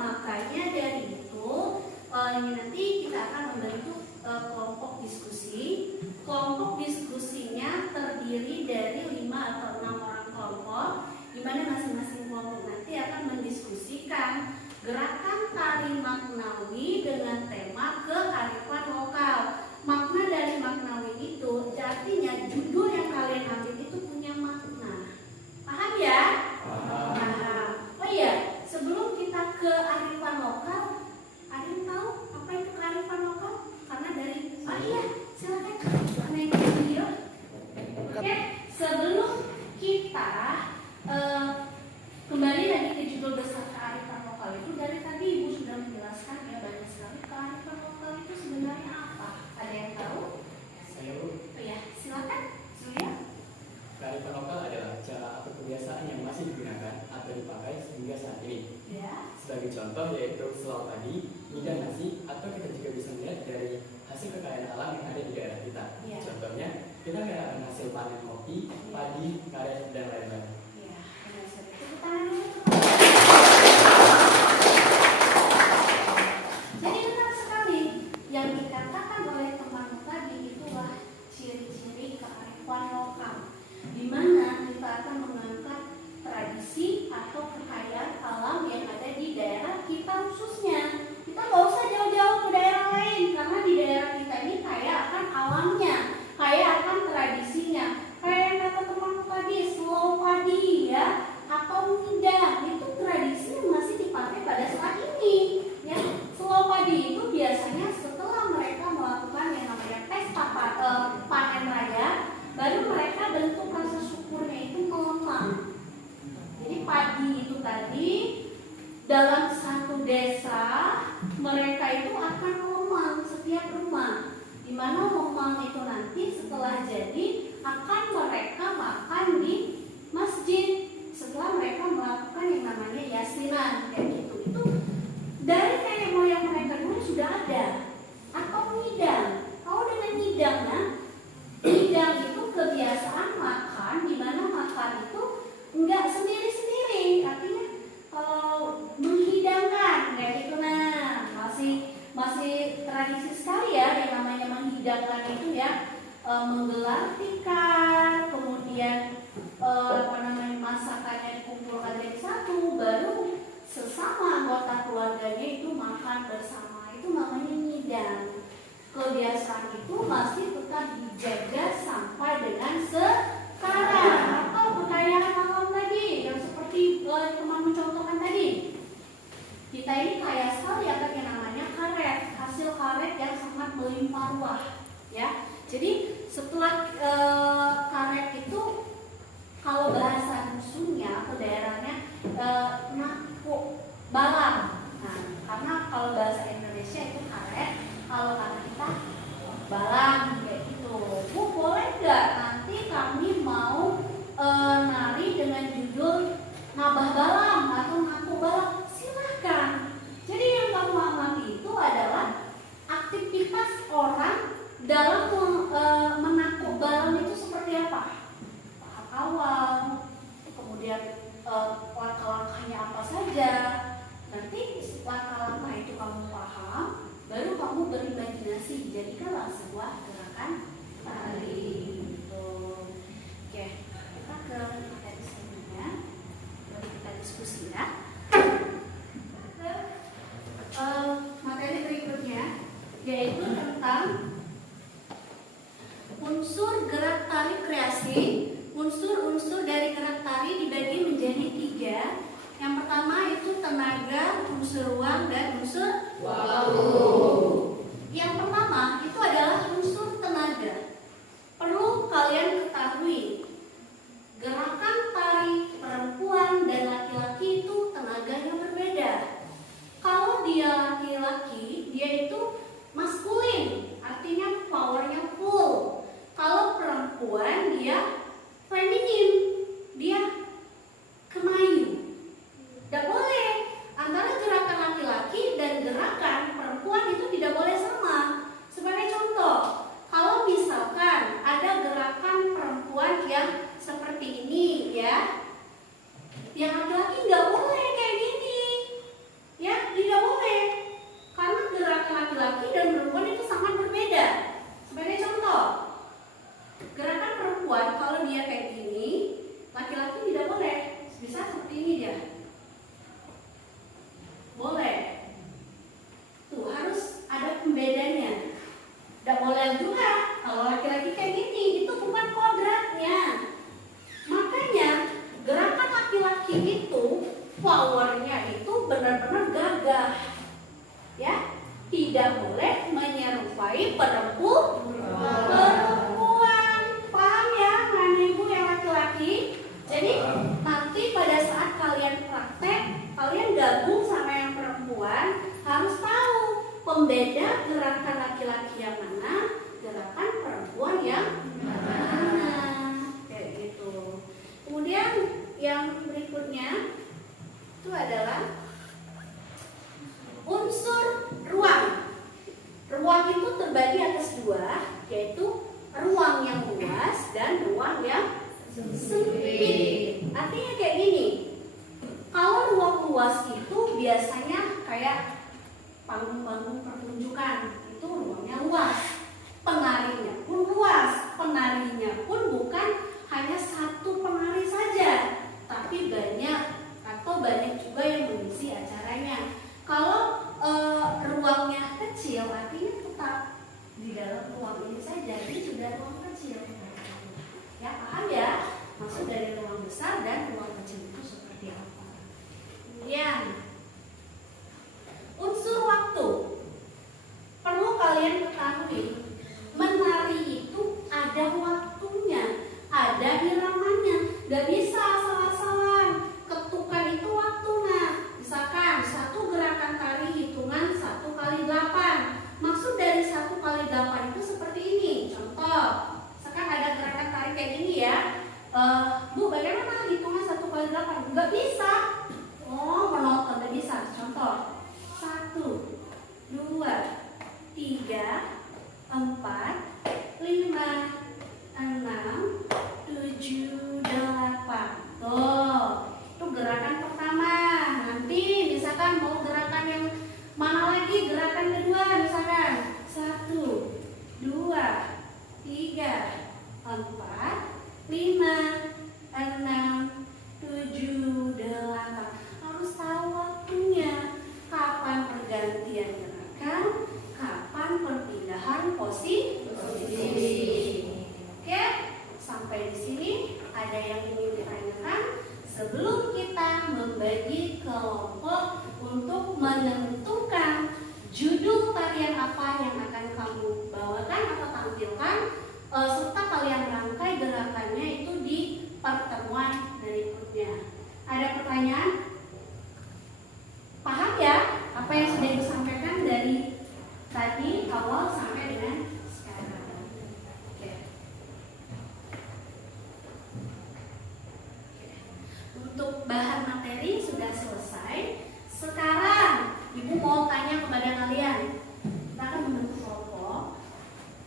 Makanya dari itu ini nanti kita akan membentuk kelompok diskusi. Kelompok diskusinya terdiri dari 5 atau 6 orang kelompok, di mana masing-masing kelompok nanti akan mendiskusikan gerakan tari maknawi dengan tema kearifan lokal. Makna dari maknawi itu artinya judul yang kalian ambil itu punya makna. Paham ya? Paham. Oh iya, sebelum kita ke kearifan lokal, ada yang tahu apa itu kearifan lokal? Karena dari iya, silakan naik video. Oke, sebelum kita kembali lagi ke judul besar kearifan lokal itu, dari tadi Ibu sudah menjelaskan ya banyak sekali kearifan lokal itu sebenarnya apa. Ada yang tahu? Saya Oh ya, silakan. Surya. kearifan lokal adalah cara atau kebiasaan yang masih digunakan atau dipakai hingga saat ini. Ya. Sebagai contoh yaitu selau padi, ngidam nasi, atau kita juga bisa melihat dari hasil kekayaan alam yang ada di daerah kita. Ya. Contohnya, kita mendapatkan hasil panen kopi, padi, karet, dan lain-lain. Ya, benar sekali. Tepuk tangan dulu. Jadi benar sekali yang dikatakan oleh teman tadi itulah ciri-ciri kearifan lokal, di mana kita akan mengangkat tradisi atau kekayaan alam yang ada di daerah kita khususnya. Kita nggak usah jauh-jauh ke daerah lain, karena di daerah kita ini kaya akan alamnya, kaya akan tradisinya. Kayak yang kata teman tadi, selau padi ya, atau ngidam, itu tradisi yang masih dipakai pada saat ini. Ya, selau padi itu biasanya setelah mereka melakukan yang namanya pesta panen raya, baru mereka bentuk rasa syukurnya itu melemah. Jadi padi itu tadi dalam satu desa mereka itu akan lemang setiap rumah, di mana lemang itu nanti setelah jadi akan mereka makan di masjid setelah mereka melakukan yang namanya yasinan kayak gitu. Itu dari kayak moyang mereka dulu sudah ada. Atau ngidam, kalau dengan ngidam ya, ngidam itu kebiasaan makan, di mana makan itu enggak sendiri-sendiri, artinya kalau menghidangkan kayak gitu. Nah, masih tradisi sekali ya yang namanya menghidangkan itu ya, menggelar tikar, kemudian masakannya dikumpulkan jadi satu, baru sesama anggota keluarganya itu makan bersama, itu namanya ngidam. Kebiasaan itu masih tetap dijaga sampai dengan sekarang. Atau kekayaan alam tadi yang seperti teman mencontohkan tadi, kita ini kaya sekali akan yang namanya karet, hasil karet yang sangat melimpah ruah ya. Jadi setelah karet itu, kalau bahasa dusunnya atau daerahnya naku balang. Nah, karena kalau bahasa Indonesia itu karet, kalau kata kita balang kayak gitu. Bu, boleh nggak nanti kami mau nari dengan judul nabah balang atau naku balang? Silahkan. Jadi yang kamu amati itu adalah aktivitas orang dalam menaku balang itu seperti apa? Tahap awal, kemudian langkah-langkahnya apa saja unsur ruang dan unsur Waktu. Yang pertama itu adalah unsur tenaga. Perlu kalian ketahui, gerakan tari perempuan dan laki-laki itu tenaganya berbeda. Kalau dia laki-laki, dia itu maskulin, artinya powernya full. Kalau perempuan, dia feminin, dia kemayu. Tidak boleh antara gerakan laki-laki dan gerakan perempuan itu tidak boleh sama. Sebagai contoh, kalau misalkan ada gerakan perempuan yang seperti ini ya, yang laki-laki nggak boleh kayak gini, ya tidak boleh, karena gerakan laki-laki dan perempuan itu sangat berbeda. Sebagai contoh, gerakan perempuan kalau dia kayak gini, laki-laki tidak boleh, bisa seperti ini dia. Boleh. Tuh harus ada pembedanya. Tidak boleh juga kalau laki-laki kayak gini, itu bukan kodratnya. Makanya gerakan laki-laki itu powernya itu benar-benar gagah. Ya, tidak boleh menyerupai perempuan. Paham ya, anak ibu yang laki-laki? Jadi nanti pada saat kalian praktek, kalian gabung sama yang perempuan, harus tahu pembeda gerakan laki-laki yang mana, gerakan perempuan yang mana, kayak gitu. Kemudian yang berikutnya itu adalah unsur ruang. Ruang itu terbagi atas dua, yaitu ruang yang luas dan ruang yang sempit. Artinya kayak gini. Kalau ruang luas itu biasanya kayak panggung-panggung pertunjukan, itu ruangnya luas. Penarinya pun luas. Penarinya pun bukan hanya satu penari saja, tapi banyak atau banyak juga yang mengisi acaranya. Kalau ruangnya kecil, artinya tetap di dalam ruang ini saja, ini sudah ruang kecil. Ya paham ya? Maksud dari ruang besar dan ruang kecil itu seperti apa? Kemudian unsur waktu. Perlu kalian ketahui, menari itu ada waktunya, ada iramanya. Gak bisa asal-asalan. Ketukan itu waktu. Nah, misalkan satu gerakan tari hitungan 1 kali 8. Maksud dari 1 kali 8 itu seperti ini. Contoh, misalkan ada gerakan tari kayak gini ya. Bu, bagaimana hitungan 1 kali 8? Gak bisa. Oh, menonton gak bisa. Contoh, 1, 2, 3, 4, 5, 6, 7, 8. Tuh, itu gerakan pertama. Nanti misalkan mau gerakan yang mana lagi? Gerakan kedua misalkan 1, 2, 3, 4, 5, 6, 7, 8. Harus tahu waktunya. Kapan pergantian gerakan, kapan perpindahan posisi. Oke, sampai di sini ada yang ingin ditanyakan sebelum kita membagi kelompok untuk menentukan judul tarian apa yang akan kamu bawakan atau tampilkan, serta kalian rangkai gerakannya itu di pertemuan berikutnya. Ada pertanyaan? Paham ya apa yang sudah disampaikan dari tadi awal sampai dengan sekarang? Oke. Untuk bahan materi sudah selesai. Sekarang Ibu mau tanya kepada kalian. Kita akan membentuk kelompok.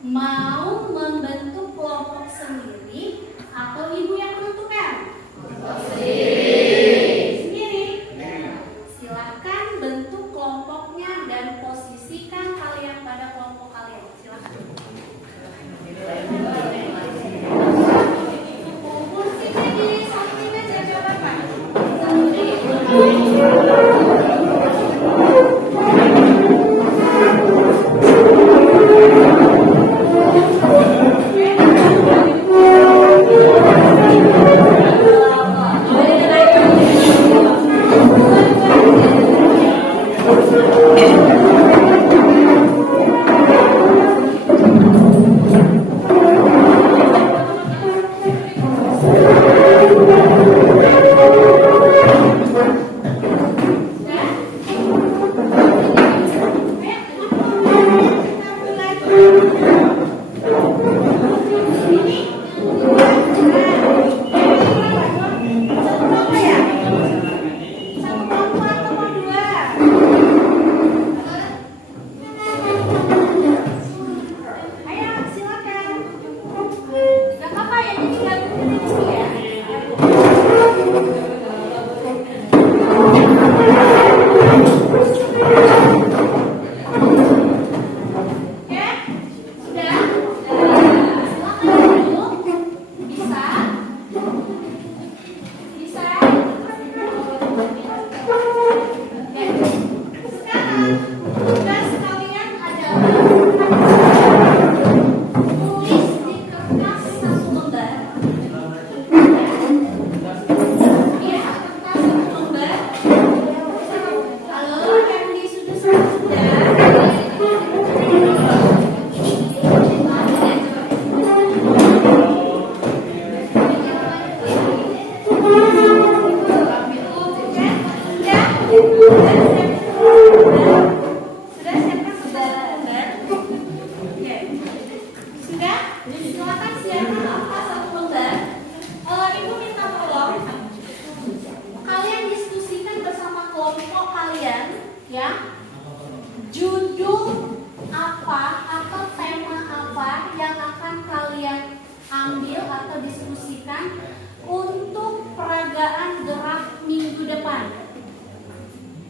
Mau membentuk kelompok sendiri atau Ibu yang menentukan? Sendiri. Silahkan bentuk kelompoknya dan posisikan kalian pada kelompok kalian.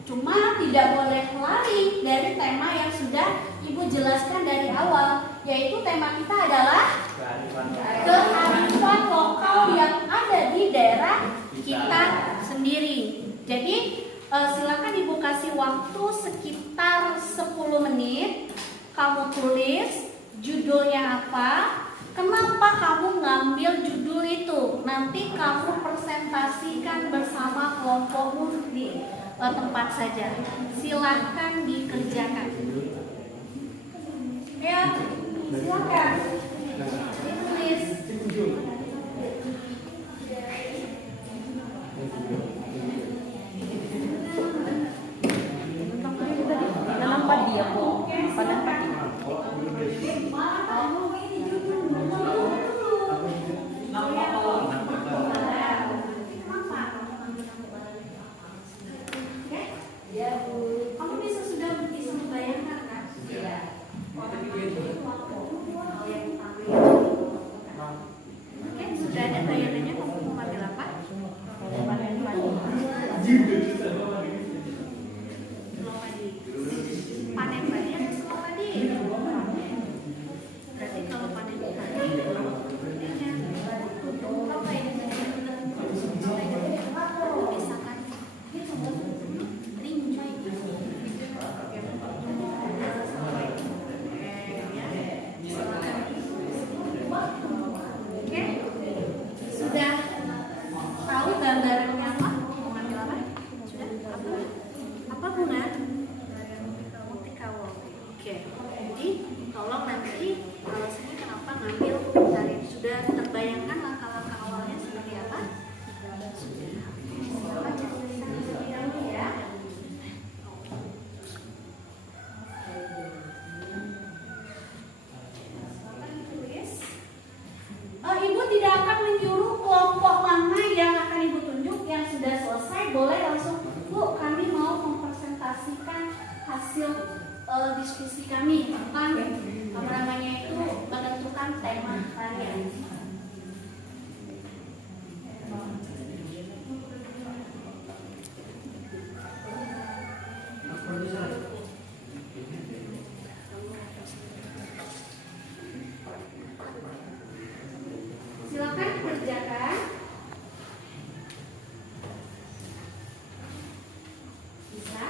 Cuma tidak boleh lari dari tema yang sudah Ibu jelaskan dari awal, yaitu tema kita adalah kearifan lokal yang ada di daerah kita sendiri. Jadi silakan Ibu kasih waktu sekitar 10 menit. Kamu tulis judulnya apa, kenapa kamu ngambil judul itu. Nanti kamu presentasikan bersama kelompokmu di tempat saja. Silahkan dikerjakan. Ya, silakan ditulis. Kenapa dia kok? Pada pagi. Kamu sudah bisa membayangkan kan? Iya. Oke, sudah ada bayangannya. Kamu mau ambil apa? Belum padi. Panen padi atau slow padi? Berarti kalau panen padi, apa ini? Bisa kan? Sudah tahu gambarannya apa? Mau ngambil apa? Sudah? Apa bunga? Multikawal. Oke. Jadi tolong nanti alasannya kenapa ngambil dari sudah terbayangkan langkah-langkah awalnya seperti apa? Sudah. Silakan tulisan terlebih dahulu ya. Ibu tidak akan menyuruh kelompok mana yang akan Ibu tunjuk yang sudah selesai, boleh langsung, Bu, kami mau mempresentasikan hasil diskusi kami tentang itu menentukan tema kalian. Silakan kerjakan. Bisa.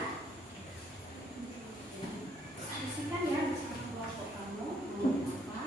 Diskusikan ya bersama kelompok kamu. Apa?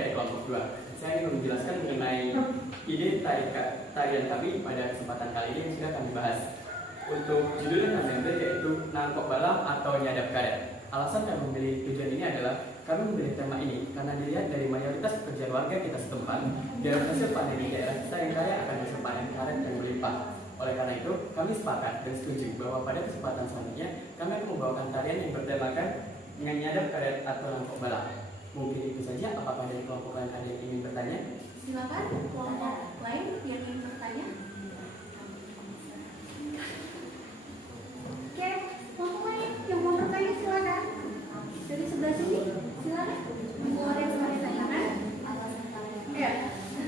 dari kelompok 2. Saya ingin menjelaskan mengenai ide tarian kami pada kesempatan kali ini yang sudah kami bahas. Untuk judul yang kami ambil yaitu Nangkok Balam atau Nyadap Karet. Alasan kami memilih tujuan ini adalah kami memilih tema ini karena dilihat dari mayoritas pekerjaan warga kita setempat, dari hasil panen di daerah kita yang kaya akan bisa panen karet yang berlimpah. Oleh karena itu, kami sepakat dan setuju bahwa pada kesempatan selanjutnya kami akan membawakan tarian yang bertemakan Nyadap Karet atau Nangkok Balam. Mungkin itu saja. Apakah dari kelompok lain ada yang ingin bertanya? Silakan kelompok lain yang ingin bertanya. Oke, kelompok lain yang mau bertanya silakan. Dari sebelah sini, silakan. Boleh sekali tanyakan. Ya,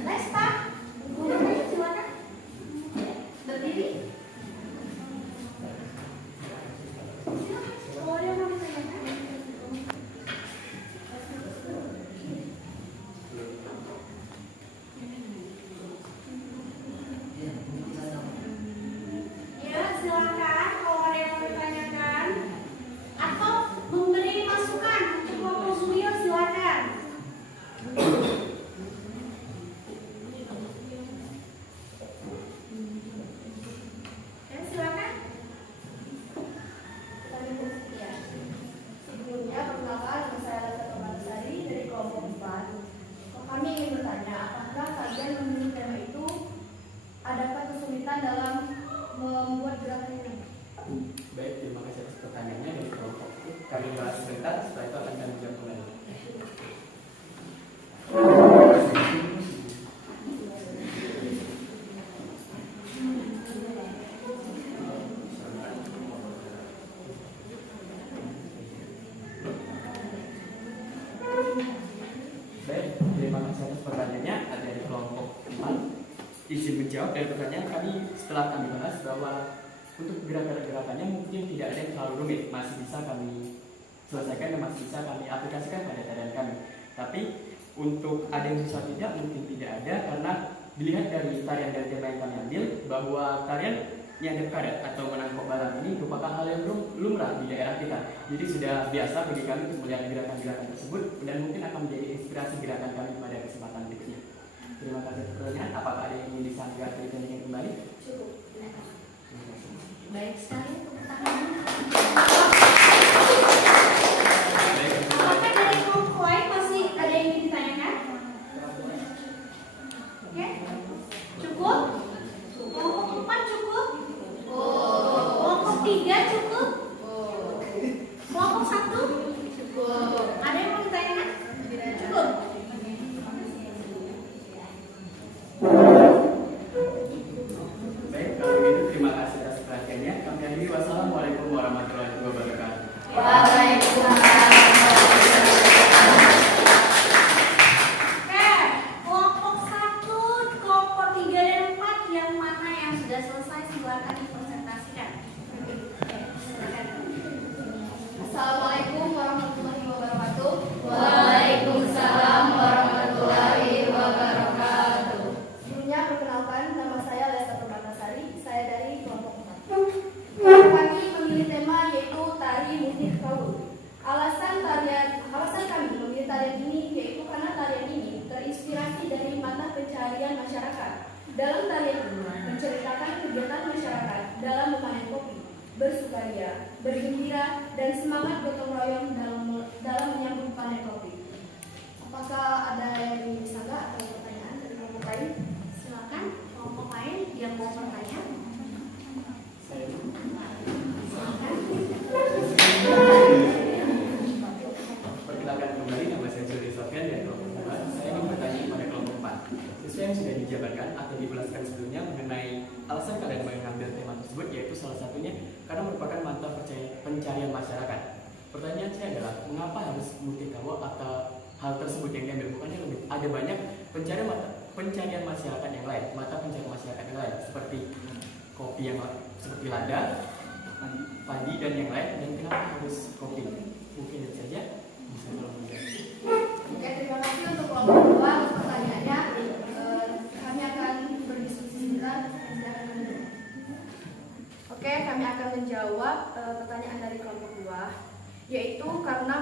Lesta, mau bertanya silakan. Berdiri. Silakan. Kalau ada yang mau ditanyakan. Ya, silakan kalau ada yang mau ditanyakan atau memberi masukan untuk kelompok Suyo, silakan. Ya, silakan. Ya. Sebelumnya, perkenalkan nama saya Lesta Tomansari dari kelompok 4. Kami ingin bertanya, apakah kalian memilih tema itu? Adakah kesulitan dalam membuat gerakan ini? Baik, terima kasih atas pertanyaannya dari kelompok. Kami bahas sebentar, setelah itu akan kami jawab kembali. Baik, terima kasih atas pertanyaannya. Ada dari kelompok 4. Izin menjawab dari pertanyaan kami setelah kami bahas bahwa untuk gerakan-gerakannya mungkin tidak ada yang terlalu rumit, masih bisa kami selesaikan dan masih bisa kami aplikasikan pada tarian kami. Tapi untuk ada yang susah tidak, mungkin tidak ada karena dilihat dari tarian dan tema yang kami ambil bahwa tarian Nyadap Karet atau Menangkok Balam ini merupakan hal yang lumrah di daerah kita. Jadi sudah biasa bagi kami untuk melihat gerakan-gerakan tersebut dan mungkin akan menjadi inspirasi gerakan kami pada kesempatan berikutnya. Terima kasih atas pertanyaan. Apakah ada yang ingin disampaikan atau ditanyakan kembali? Cukup. Baik sekali untuk pertanyaan. Baik, Apakah dari kelompok lain masih ada yang ingin ditanyakan? Oke, cukup? Kelompok 4 cukup? Kelompok 3 cukup? Kelompok 1? Cukup. Ada yang mau ditanyakan? Cukup. baik, kalau begitu terima kasih atas perhatiannya. Kami akhiri. Wassalamualaikum warahmatullahi wabarakatuh. Oke, kelompok 1, kelompok 3 dan 4 yang mana yang sudah selesai silakan dipresentasikan. Silakan. Assalamualaikum warahmatullahi wabarakatuh. Waalaikumsalam warahmatullahi wabarakatuh. Sebelumnya, perkenalkan nama saya Lesta Tomansari. Saya dari kelompok 4. Kami memilih tema yaitu tari musik kaul. Alasan kami memilih tarian ini yaitu karena tarian ini terinspirasi dari mata pencaharian masyarakat. Dalam tarian ini menceritakan kegiatan masyarakat dalam memanen kopi, bersukaria, bergembira, dan semangat gotong royong dalam menyambut panen kopi. Apakah ada yang ingin disanggah atau pertanyaan dari kelompok lain? Silakan kelompok lain yang mau bertanya. Perkenalkan kembali, nama saya Zuri Sofyan dari kelompok 4. Saya ingin bertanya kepada kelompok 4. Sesuai yang sudah dijabarkan atau dijelaskan sebelumnya mengenai alasan kalian mengambil tema tersebut, yaitu salah satunya karena merupakan mata pencarian masyarakat. Pertanyaan saya adalah, mengapa harus multikawa atau hal tersebut yang diambil? Bukannya lebih ada banyak pencarian masyarakat yang lain, mata pencarian masyarakat yang lain seperti kopi yang seperti lada, padi dan yang lain, dan kenapa harus kopi? Mungkin itu saja. Bisa tolong menjawab. Oke, terima kasih untuk kelompok 2 atas pertanyaannya. Kami akan berdiskusi sebentar. Silakan menjawab. Oke, kami akan menjawab pertanyaan dari kelompok 2. yaitu karena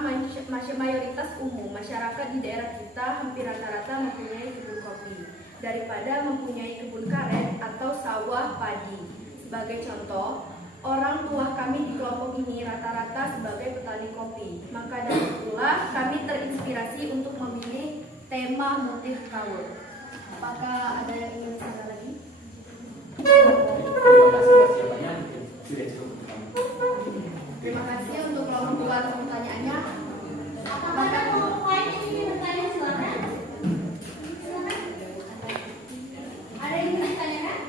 mayoritas umum masyarakat di daerah kita hampir rata-rata mempunyai kebun kopi daripada mempunyai kebun karet atau sawah padi. Sebagai contoh, orang tua kami di kelompok ini rata-rata sebagai petani kopi. Maka dari itulah kami terinspirasi untuk memilih tema motif kaul. Apakah ada yang ingin saya lagi? Terima kasih atas jawabannya. Sudah cukup. Terima kasih untuk kelompok dua atas pertanyaannya. Apakah ada kelompok lain yang ingin bertanya? Silakan. Ada yang ingin ditanyakan?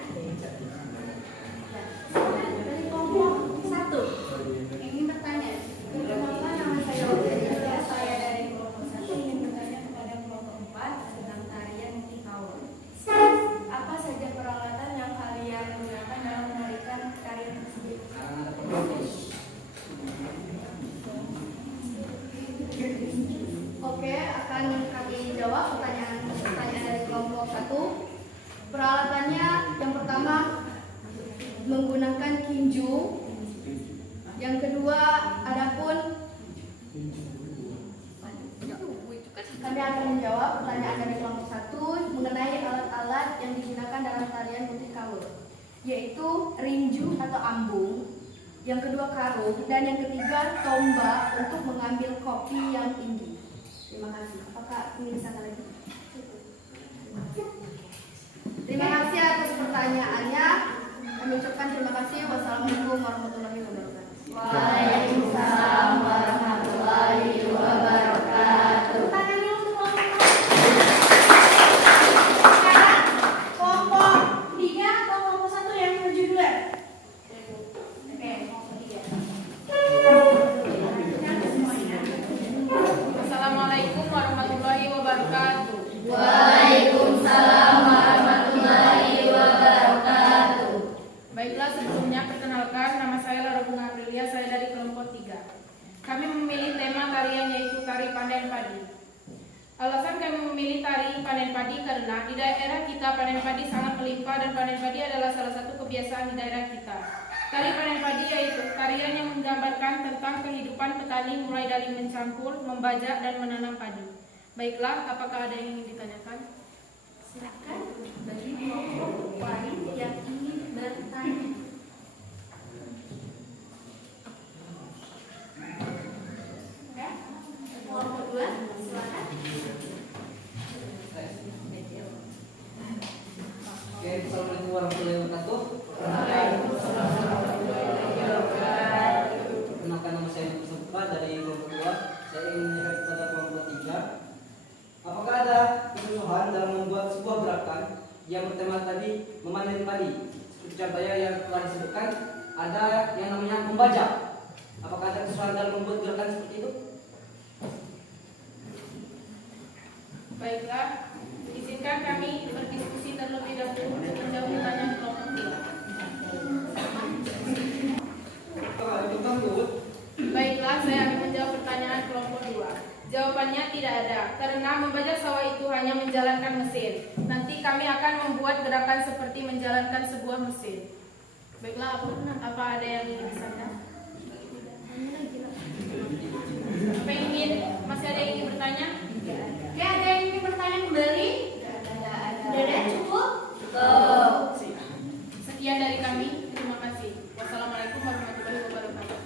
Dari kelompok 1 ingin bertanya. Perkenalkan, nama saya Aurelia. Saya dari kelompok 1 ingin bertanya kepada kelompok 4 tentang tarian motif kaul. Apa saja peralatan yang kalian gunakan dalam menarikan tarian tersebut? Oke, akan kami jawab pertanyaan dari kelompok 1. Peralatannya yang pertama menggunakan kinju. Yang kedua, adapun kami akan menjawab pertanyaan dari kelompok 1 mengenai alat-alat yang digunakan dalam tarian motif kaul, yaitu rinju atau ambung. Yang kedua karung, dan yang ketiga tombak untuk mengambil kopi yang tinggi. Terima kasih. Apakah ini bisa lagi? Terima kasih atas pertanyaannya. Kami ucapkan terima kasih. Wassalamualaikum warahmatullahi wabarakatuh. Waalaikumsalam warahmatullahi wabarakatuh. Pertanyaannya untuk kelompok sekarang kelompok 3 atau kelompok 1 yang maju duluan? Oke, kelompok 3. Assalamualaikum warahmatullahi wabarakatuh. Waalaikumsalam warahmatullahi wabarakatuh. Baiklah, sebelumnya perkenalkan, nama saya Lara Bunga Aprilia, saya dari kelompok 3. Kami memilih tema tarian yaitu tari panen padi. Alasan kami memilih tari panen padi karena di daerah kita panen padi sangat melimpah dan panen padi adalah salah satu kebiasaan di daerah kita. Tari panen padi yaitu tarian yang menggambarkan tentang kehidupan petani mulai dari mencangkul, membajak, dan menanam padi. Baiklah, apakah ada yang ingin ditanyakan? Silakan bagi kelompok lain yang ingin bertanya. Oke, kelompok 2, silakan. Oke, assalamualaikum warahmatullahi wabarakatuh. Perkenalkan, nama saya Mustafa dari kelompok 2. Saya ingin menanyakan kepada kelompok 3. Apakah ada kesusahan dalam membuat sebuah gerakan yang bertema tadi memanen padi? Seperti contohnya yang telah disebutkan, ada yang namanya membajak. Apakah ada kesusahan dalam membuat gerakan seperti itu? Baiklah, izinkan kami berdiskusi terlebih dahulu untuk menjawab pertanyaan kelompok 2. Baiklah, saya akan menjawab pertanyaan kelompok 2. Jawabannya tidak ada, karena membajak sawah itu hanya menjalankan mesin. Nanti kami akan membuat gerakan seperti menjalankan sebuah mesin. Baiklah, apa ada yang ingin disampaikan? Apa yang masih ada yang ingin bertanya? Oke, ada yang ingin bertanya kembali? Tidak ada, cukup? Sekian dari kami, terima kasih. Wassalamualaikum warahmatullahi wabarakatuh.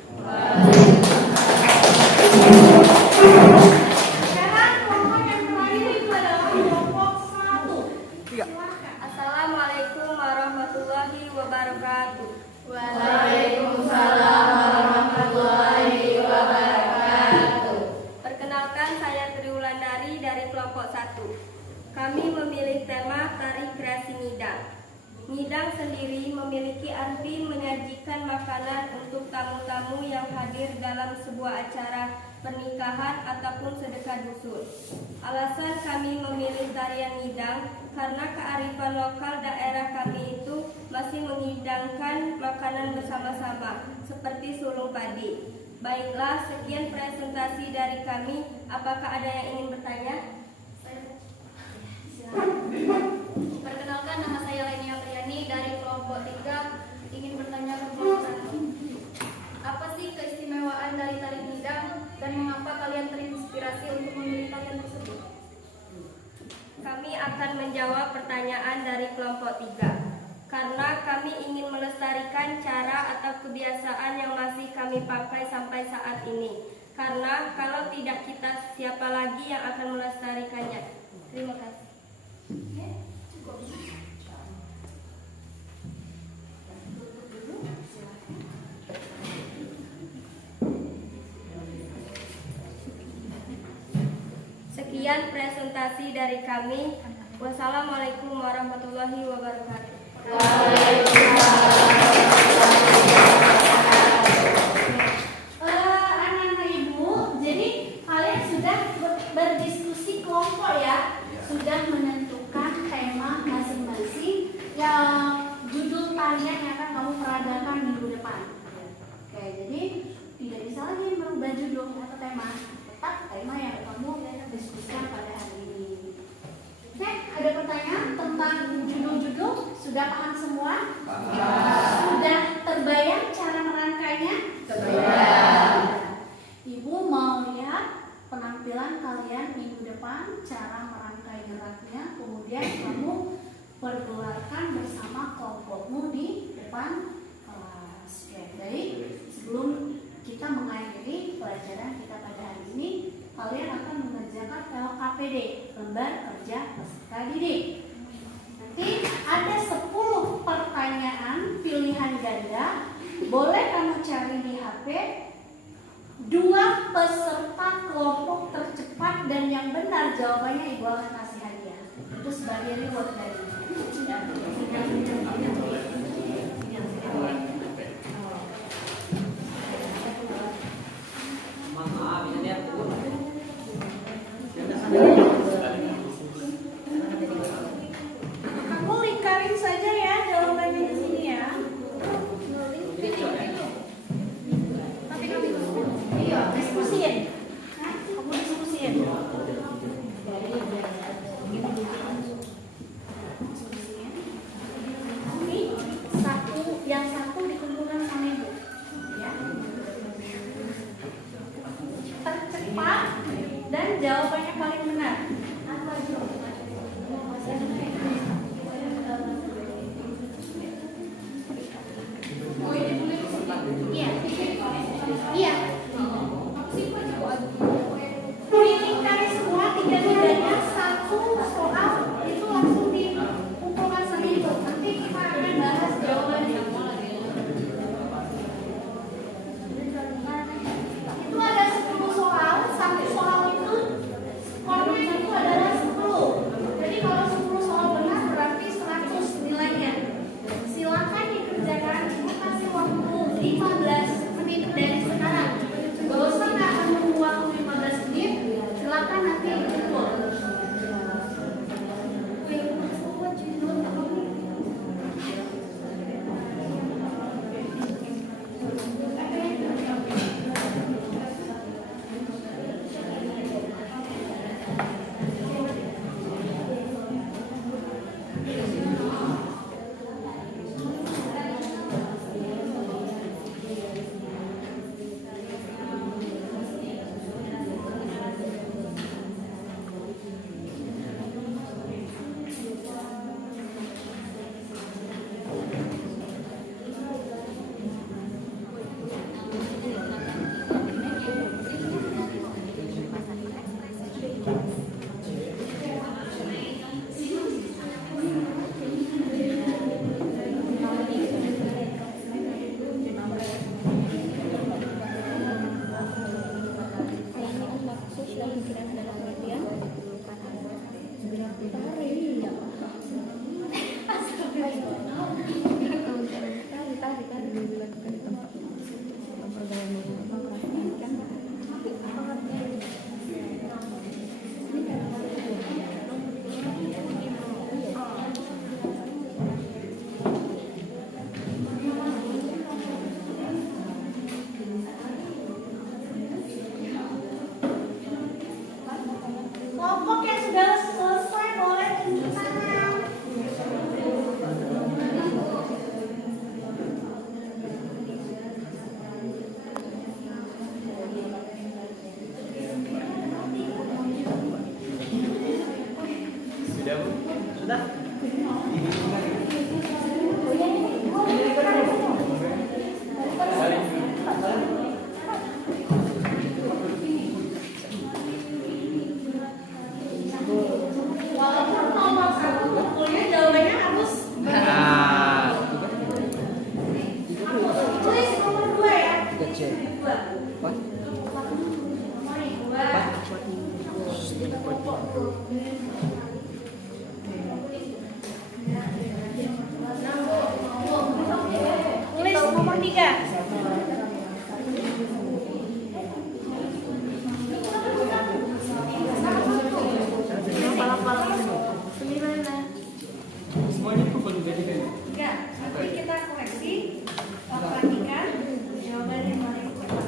Sekarang kelompok yang terakhir itu adalah kelompok 1. 3. Assalamualaikum warahmatullahi wabarakatuh. Waalaikumsalam warahmatullahi wabarakatuh. Perkenalkan, saya Triwulandari dari kelompok 1. Kami memilih tema tari kreasi ngidang. Ngidang sendiri memiliki arti menyajikan makanan untuk tamu-tamu yang hadir dalam sebuah acara pernikahan ataupun sedekah dusun. Alasan kami memilih tarian ngidang karena kearifan lokal daerah kami itu masih mengidangkan makanan bersama-sama seperti sulung padi. Baiklah, sekian presentasi dari kami. Apakah ada yang ingin bertanya? Perkenalkan, nama saya Leni Apriani dari kelompok 3. Ingin bertanya ke kelompok 1. Apa sih keistimewaan dari tari ngidang? Kami akan menjawab pertanyaan dari kelompok 3. Karena kami ingin melestarikan cara atau kebiasaan yang masih kami pakai sampai saat ini. Karena kalau tidak kita, siapa lagi yang akan melestarikannya? Terima kasih. Sekian presentasi dari kami. Wassalamualaikum warahmatullahi wabarakatuh. Anak-anak ibu, jadi kalian sudah berdiskusi kelompok ya, sudah menentukan tema masing-masing yang judul tarian yang akan kamu peragakan minggu depan. Oke, jadi tidak bisa lagi merubah judul atau tema, tetap tema yang kamu diskusikan pada hari ini. Oke, ada pertanyaan tentang judul-judul? Sudah paham semua? Sudah terbayang cara merangkainya? Terbayang. Ibu mau lihat penampilan kalian minggu depan, cara merangkai geraknya, kemudian kamu pergelarkan bersama kelompokmu di depan kelas. Oke, baik. Sebelum kita mengakhiri pelajaran kita pada hari ini, kalian akan mengerjakan LKPD, lembar kerja peserta didik. Nanti ada 10 pertanyaan pilihan ganda, boleh kamu cari di HP. 2 peserta kelompok tercepat dan yang benar jawabannya ibu akan kasih hadiah. Itu sebagai reward dari kamu lingkarin saja ya jawabannya di sini ya. Tapi kamu diskusiin. Kamu diskusiin. Diskusiin. Sudah, Bu? Sudah? Walaupun nomor 1 kumpulnya jawabannya harus Nah, tulis nomor 2 ya. kita cek. Nomor 2. Tulis nomor 3. Semuanya itu perlu dibedakan. Ya, nanti kita koreksi, perhatikan jawaban yang paling tepat.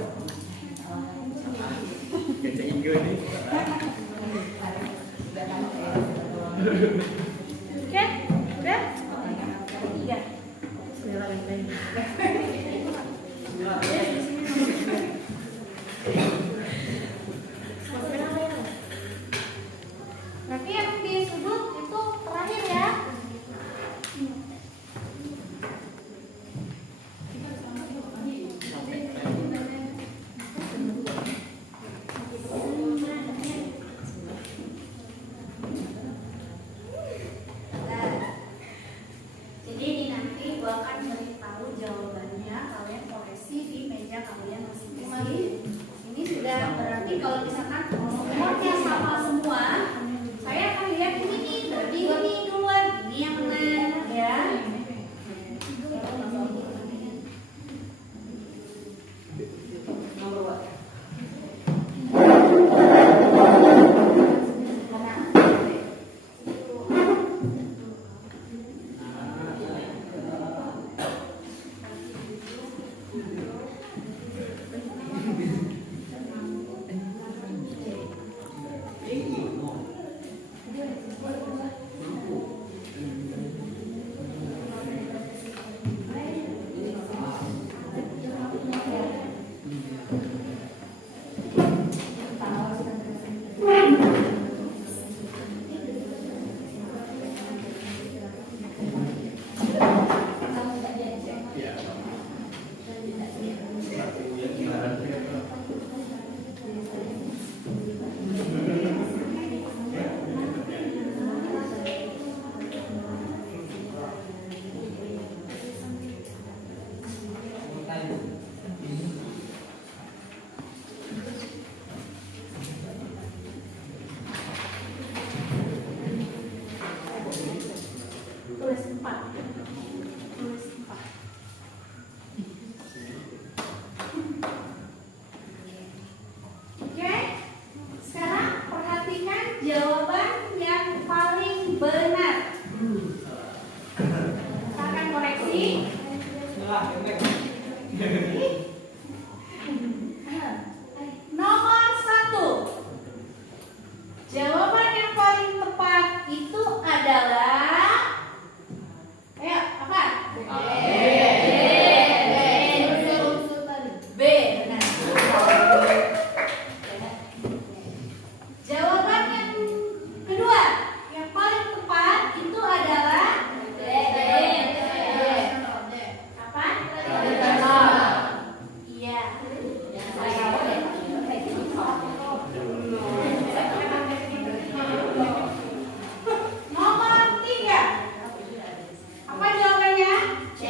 Kece Ingo nih. Oke, udah? Tiga. Berarti yang di sudut itu terakhir ya. Jadi ini nanti gua akan beritahu jawabannya, kalian koreksi di meja kalian masing-masing. Ini sudah berarti kalau misalkan nomornya sama semua, saya akan lihat ini nih, berarti ini duluan, ini yang benar ya. Tulis 4. Tulis 4. Oke, sekarang perhatikan jawaban yang paling benar. Kita akan koreksi. Nomor 1. Jawaban yang paling tepat itu adalah apa? B. Benar. Jawaban yang kedua, yang paling tepat itu adalah apa? Iya. Nomor 3. Apa jawabannya? C.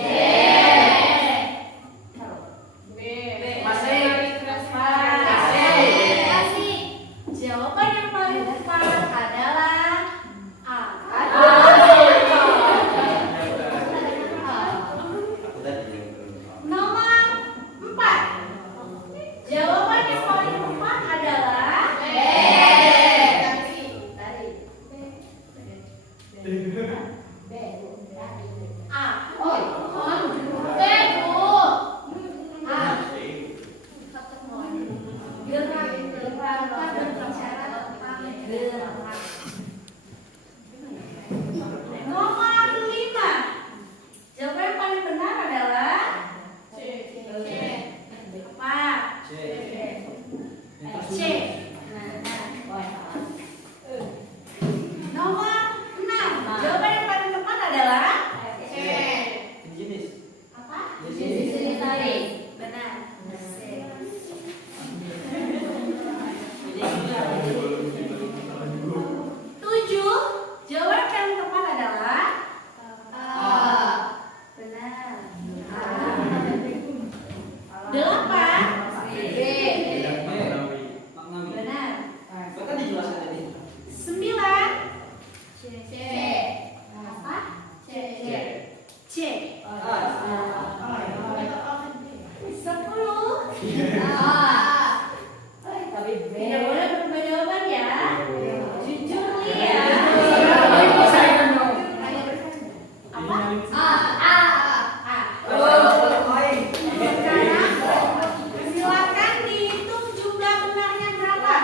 Masih. Jawaban yang paling tepat adalah A. Nomor 4. Jawaban yang paling tepat adalah A. Nomor 5. Jawaban yang paling benar adalah apa? C. Nomor 6. Apa? C. 10. Tidak boleh berubah jawaban ya. Jujur nih ya. Apa? Silakan dihitung jumlah benarnya berapa.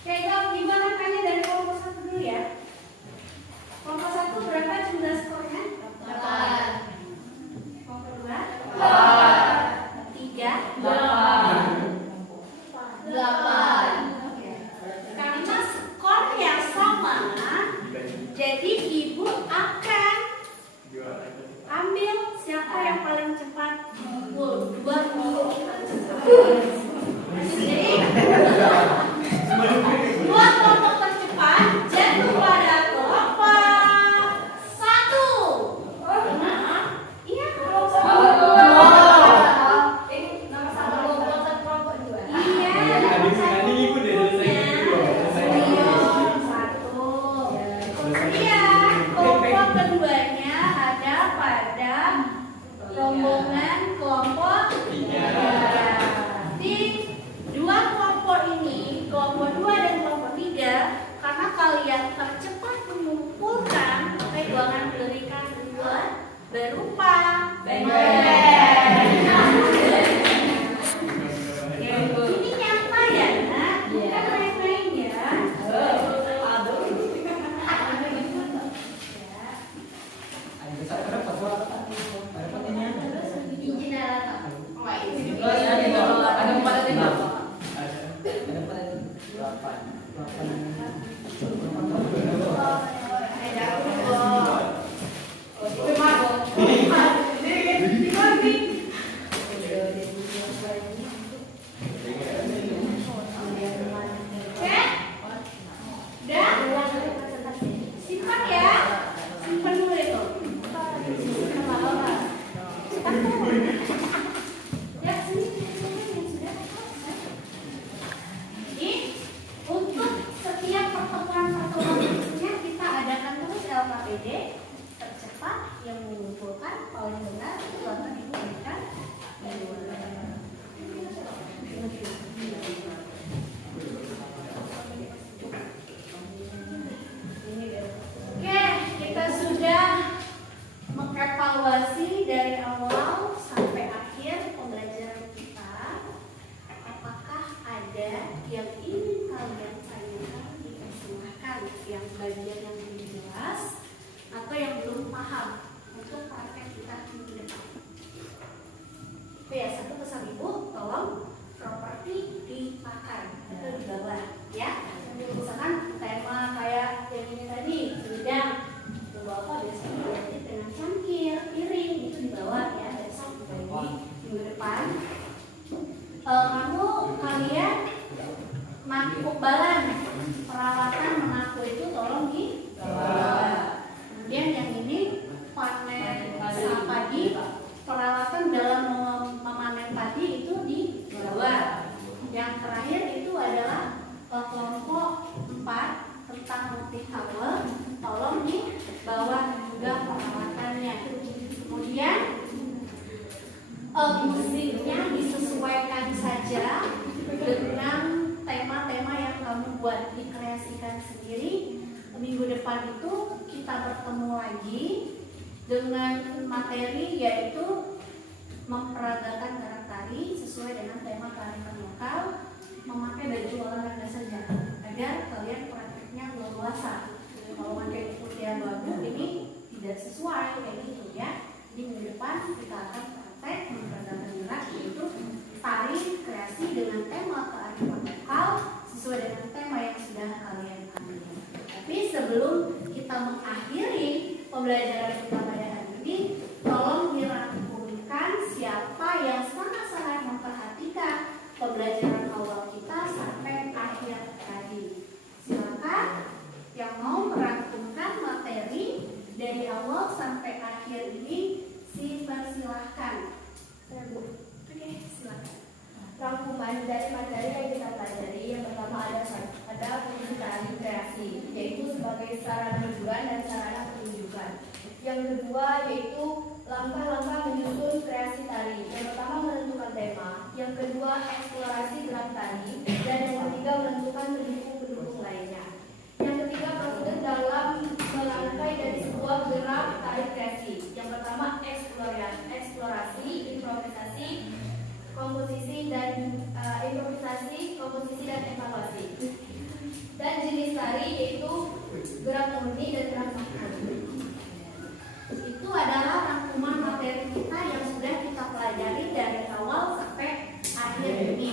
Oke, Dok, gimana kali dari kelompok 1 dulu ya? Kelompok 1 berapa jumlah skornya? 8. Kelompok 2? 3? 8. Karena skor yang sama, jadi ibu akan ambil siapa yang paling cepat ngumpul. 2 kelompok paling cepat. Jadi 2 kelompok tercepat jatuh pada kelompok 1. Iya, kelompok 2. Ini nama sama kelompok 2. Iya, iya, kelompok keduanya ada pada rombongan kelompok 3. Di 2 kelompok ini, kelompok 2 dan kelompok 3, karena kalian tercepat mengumpulkan pegangan berikan berupa ini nyata ya, Nak? Bukan main-main ya. Simpan ya. Simpan dulu itu. Ya, sini. Jadi, untuk setiap pertemuan-pertemuan berikutnya kita adakan terus LKPD tercepat yang mengumpulkan paling benar itu akan diberikan. Oke, kita sudah mengevaluasi dari awal sampai akhir pembelajaran kita. Apakah ada yang ingin kalian tanyakan, dipersilahkan yang bagian yang belum jelas atau yang belum paham untuk praktek kita minggu depan. Oke ya, satu pesan ibu, tolong properti dipakai atau dibawa ya. Misalkan tema kayak yang ini tadi, bidang bawa apa biasanya diganti dengan cangkir, piring itu dibawa ya besok bagi minggu depan. Kalian mangkuk balan, peralatan menaku itu tolong dibawa. Kemudian yang ini panen padi, peralatan dalam memanen padi itu dibawa. Yang terakhir itu adalah kelompok 4 tentang multi-tower, tolong dibawa juga peralatannya. Kemudian musiknya disesuaikan saja dengan tema-tema yang kamu buat, dikreasikan sendiri. Minggu depan itu kita bertemu lagi dengan materi yaitu memperagakan gerak tari sesuai dengan tema kearifan lokal, memakai baju olahraga saja agar kalian prakteknya leluasa. Kalau pakai putih bagus ini tidak sesuai kayak gitu ya. Jadi minggu depan kita akan praktek memperagakan gerak yaitu tari kreasi dengan tema kearifan lokal sesuai dengan tema yang sudah kalian ambil. Tapi sebelum kita mengakhiri pembelajaran kita pada hari ini, tolong dirangkumkan siapa yang sangat-sangat memperhatikan pembelajaran awal kita sampai akhir tadi. Silakan yang mau merangkumkan materi dari awal sampai akhir ini, dipersilahkan. Rangkuman dari materi materi yang kita pelajari, yang pertama ada fungsi tari kreasi, yaitu sebagai sarana hiburan dan sarana pertunjukan. Yang kedua yaitu langkah-langkah menyusun kreasi tari. Yang pertama menentukan tema, yang kedua eksplorasi gerak tari, dan yang ketiga menentukan pendukung-pendukung lainnya. Yang ketiga prosedur dalam merangkai dari sebuah gerak tari kreasi. Yang pertama eksplorasi, improvisasi, komposisi dan evaluasi. Dan jenis tari yaitu gerak murni dan gerak makna. Itu adalah rangkuman materi kita yang sudah kita pelajari dari awal sampai akhir ini.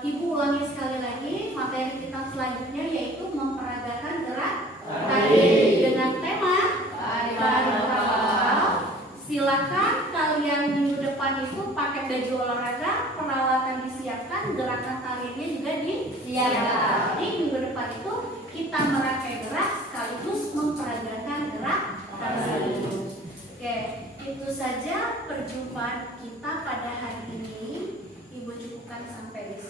Ibu ulangi sekali lagi materi kita selanjutnya yaitu memperagakan gerak tari dengan tema tari karnaval. Silakan kalian minggu depan itu pakai baju olahraga, peralatan disiapkan, gerakan tarinya juga disiapkan. Jadi minggu depan itu kita merangkai gerak sekaligus memperagakan gerak tari. Oke, itu saja perjumpaan kita pada hari ini. Ibu cukupkan sampai di sini.